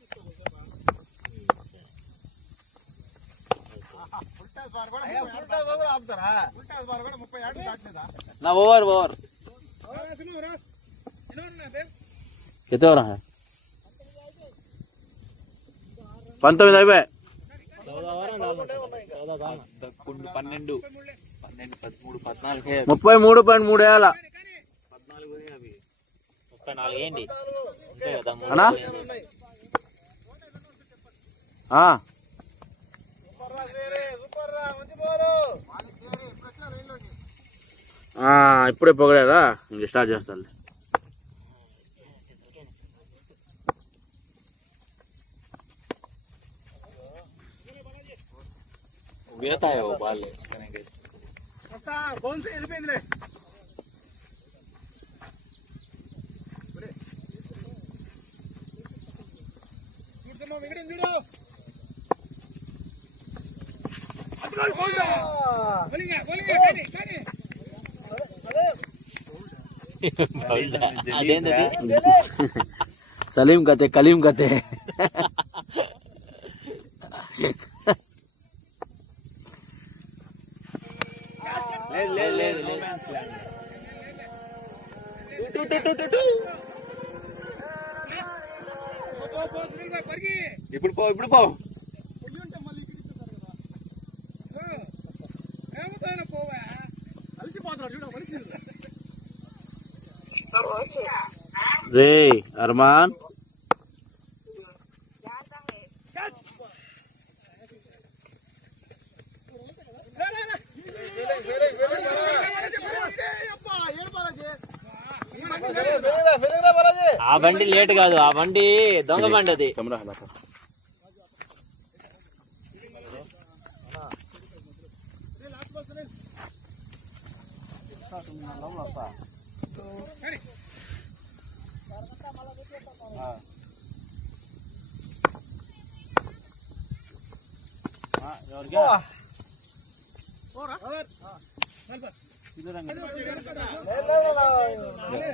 ना ओवर कितने हो रहा है 19 అయిపోయి 12 13 33.3 వేయాల 34 ఏంటి అంతే కదా. అన్నా ఇప్పుడే పొగలేదా ఇంక స్టార్ట్ చేస్తాను. गिरता है वो बाल कौन से వెళ్ళిపోయిందిలే. అదేంటది సలీం కతే కలీం కతే ఇప్పుడు పో రే అర్మాన్ ఆ బండి లేట్ కాదు, ఆ బండి దొంగ బండి అది. कैमरा हला था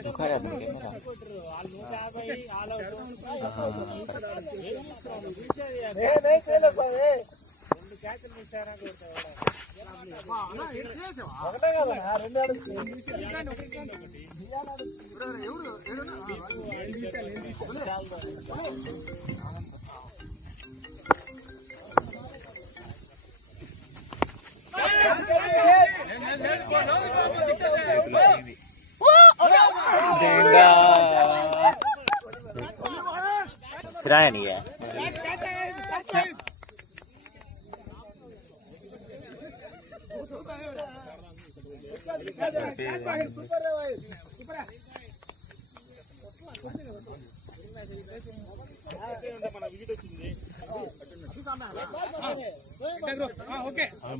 दुखाया तुमके मेरा. किराया नहीं है.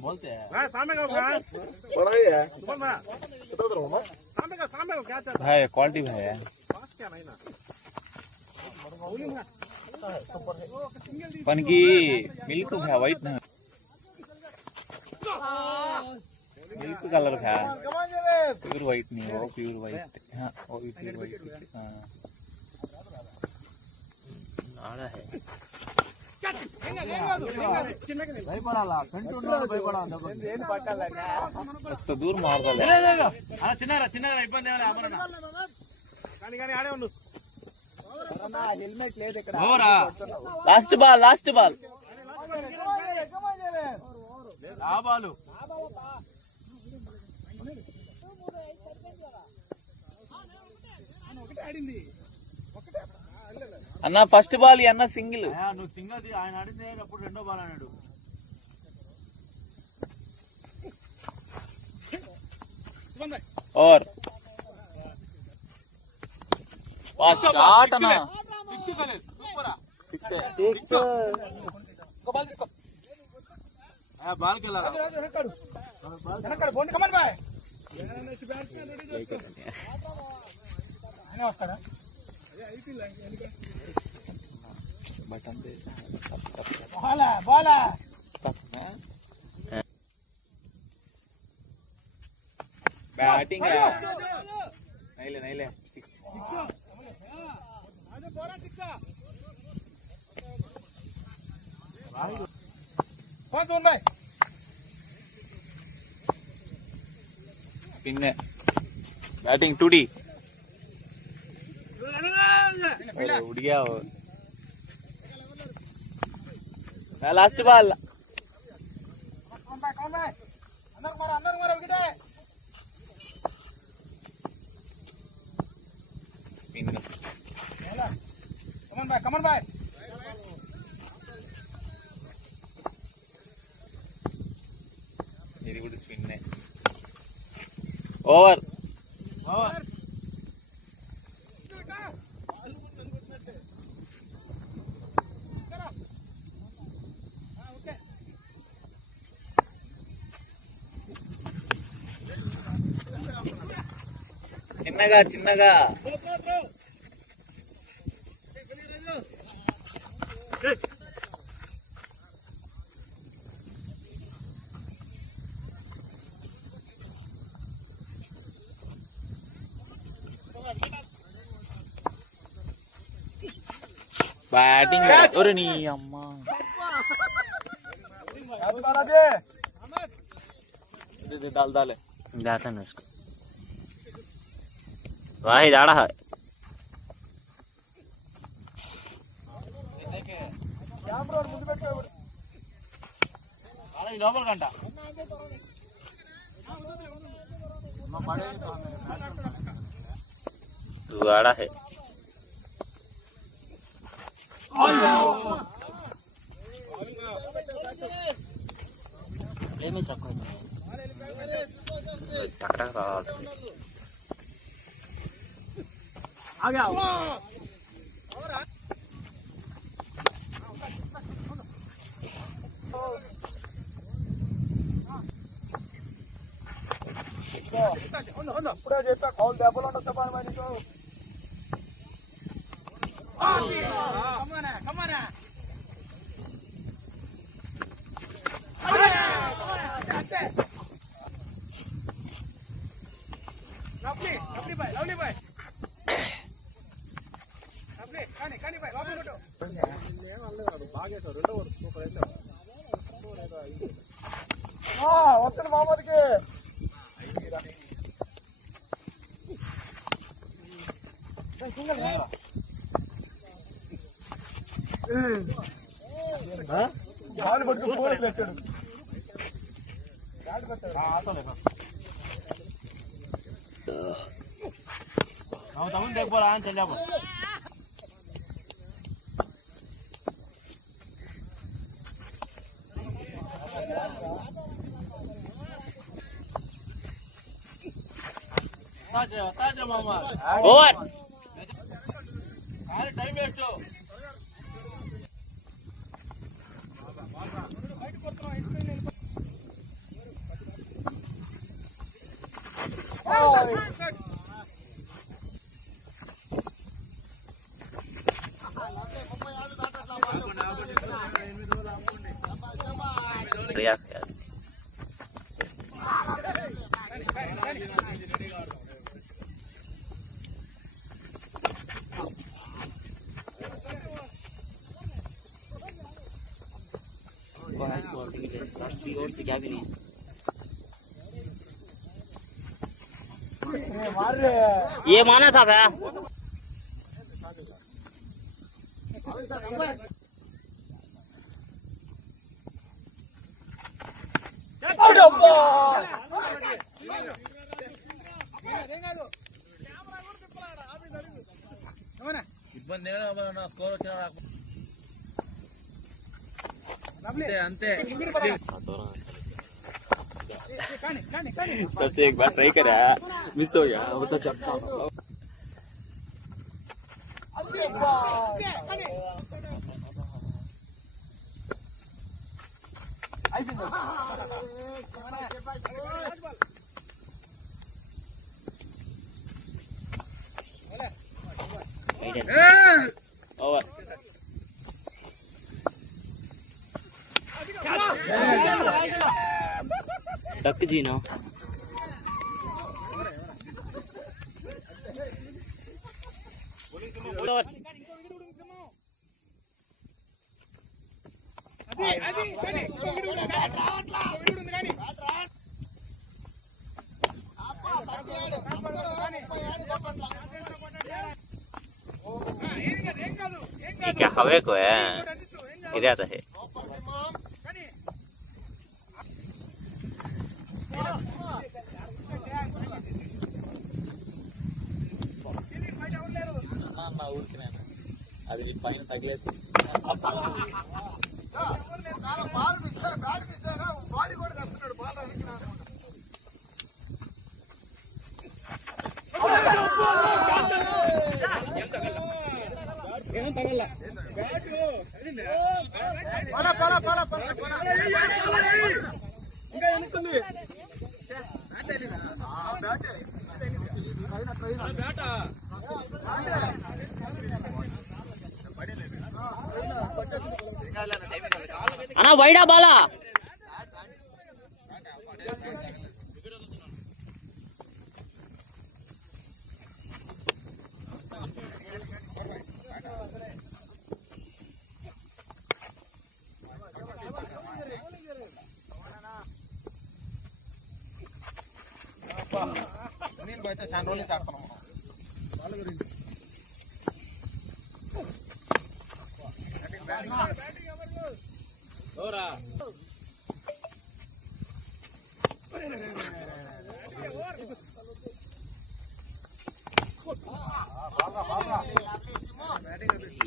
बोलते हैं बड़ा ही है कितना दर मामा भाई क्वालिटी भाई है. पण की मिल्क है वाइट ना, मिल्क कलर है, प्योर वाइट नहीं, वो प्योर वाइट. हाँ वो भी प्योर वाइट. हाँ आड़ा है. భయపడాలా కంటి ఉన్నాడు భయపడాలి तो दूर मार दो. చిన్నారా చిన్నారా ఇబ్బంది ఏమైనా అమరణ लास्ट बॉल లాభాలు అన్న ఫస్ట్ బాల్ అన్న సింగిల్. నువ్వు సింగల్ ఆయన ఆడింది అప్పుడు రెండో బాల్ అన్నాడు. और स्टार्ट అన్న బాల్కి వెళ్ళాలా बटन दे बैटिंग है. नहीं ले പിന്നെ बैटिंग टूडी उड़ गया वो. लास्ट बॉल कमन भाई वेरी गुड स्पिन है. ओवर చిన్నగా बैटिंग और नहीं अम्मा डाल जाता ना उसको वाहिद आड़ा है లోపల గంట तू आड़ा है गया पूरा जेता कॉल दे बोलो ना तबान वाली को कमान है लवली भाई लवली भाई लवली कानी भाई लवली कोटो బాగేసారు రెండో ఓవర్ సూపర్ అయితే వస్తున్న మామూలుకి సింగల్ బాల్ పట్టుకు ఫోర్ పెట్టాడు బ్యాట్ పెట్టాడు ఆటోలే ನಾವು ತಗೊಂಡು ತೆಗ್ಬೋಲ್ಲ ಅಂತ ಹೇಳಪ್ಪ ತಾಜ ಮಾಮ ಓವರ್ ಟೈಮ್ ಎಷ್ಟು ये माना था भैया ఇబ్బంది స్కోర్ వచ్చిన అంతే सबसे एक बार ट्राई करा मिस हो गया वो तो चक्का ओवर टक जी ना क्या हवे को है इधर आता है అది నీ పైన తగిలేదు అన్నా వైడా బాలా నేను బయట చాలా రోజులు చేస్తున్నాము వాళ్ళ గురించి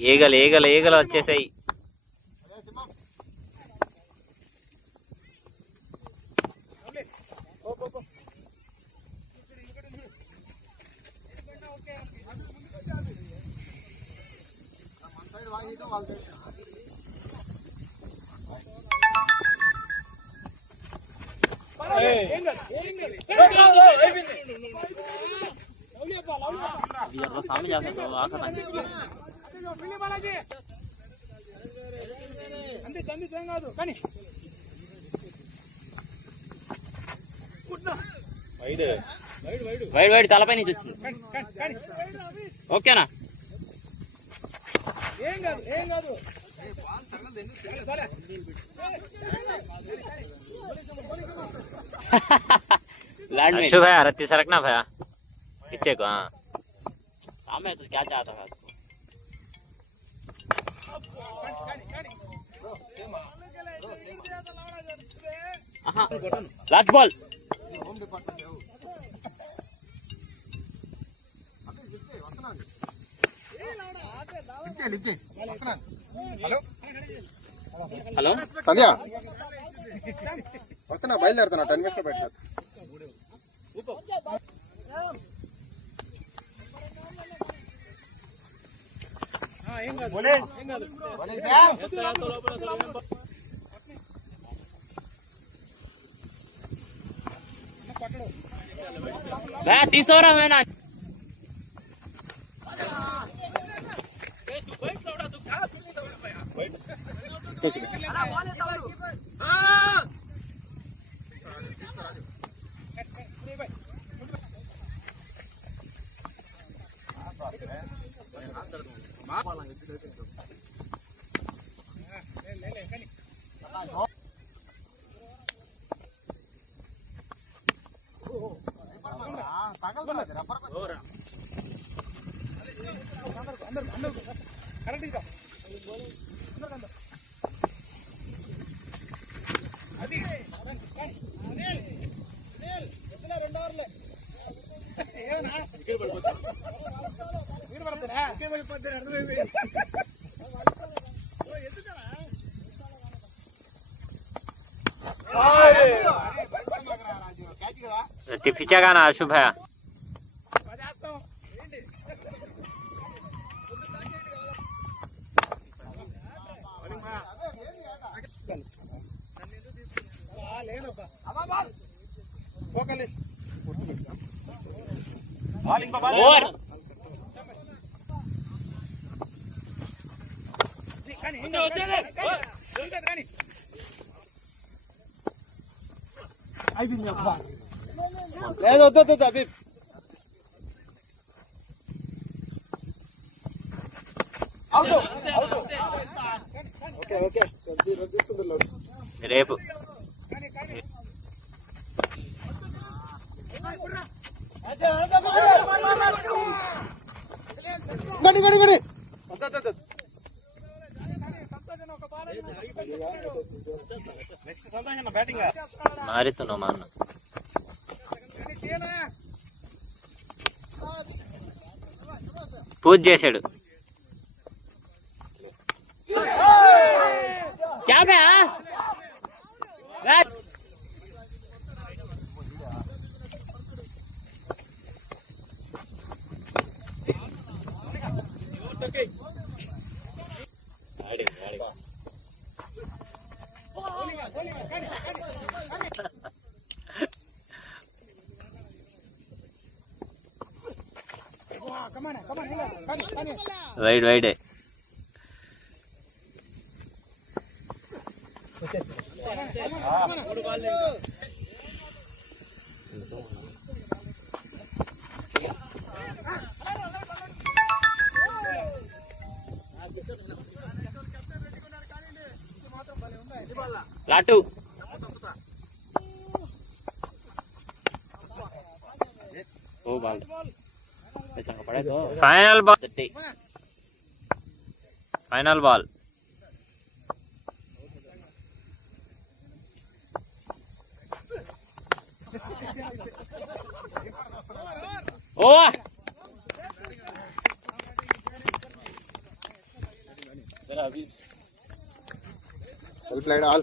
ఈగలు ఈగలు ఈగలు వచ్చేసాయి सामने जाके तो आखा था వైడ్ వైడ్ తలపై నుంచి వచ్చింది ఓకేనా अशु भैया रत्ती सरकना भैया पीछे को हाँ सामने तो क्या चाहता है लास्ट बॉल హలో సంధ్య వస్తున్నా బయలుదేరుతున్నా 10 minutes లో పెట్టారు తీసుకోరా మేనా पीछे का ना अशुभ है और లేదు వద్దు అబీబ్ రేపు గడి మారుతున్నావు మా అన్న పూజ చేశాడు వైడ్ వైడ్ लाटू ओ बॉल ऐसा पड़े तो फाइनल बॉल फाइनल बॉल ओ well played all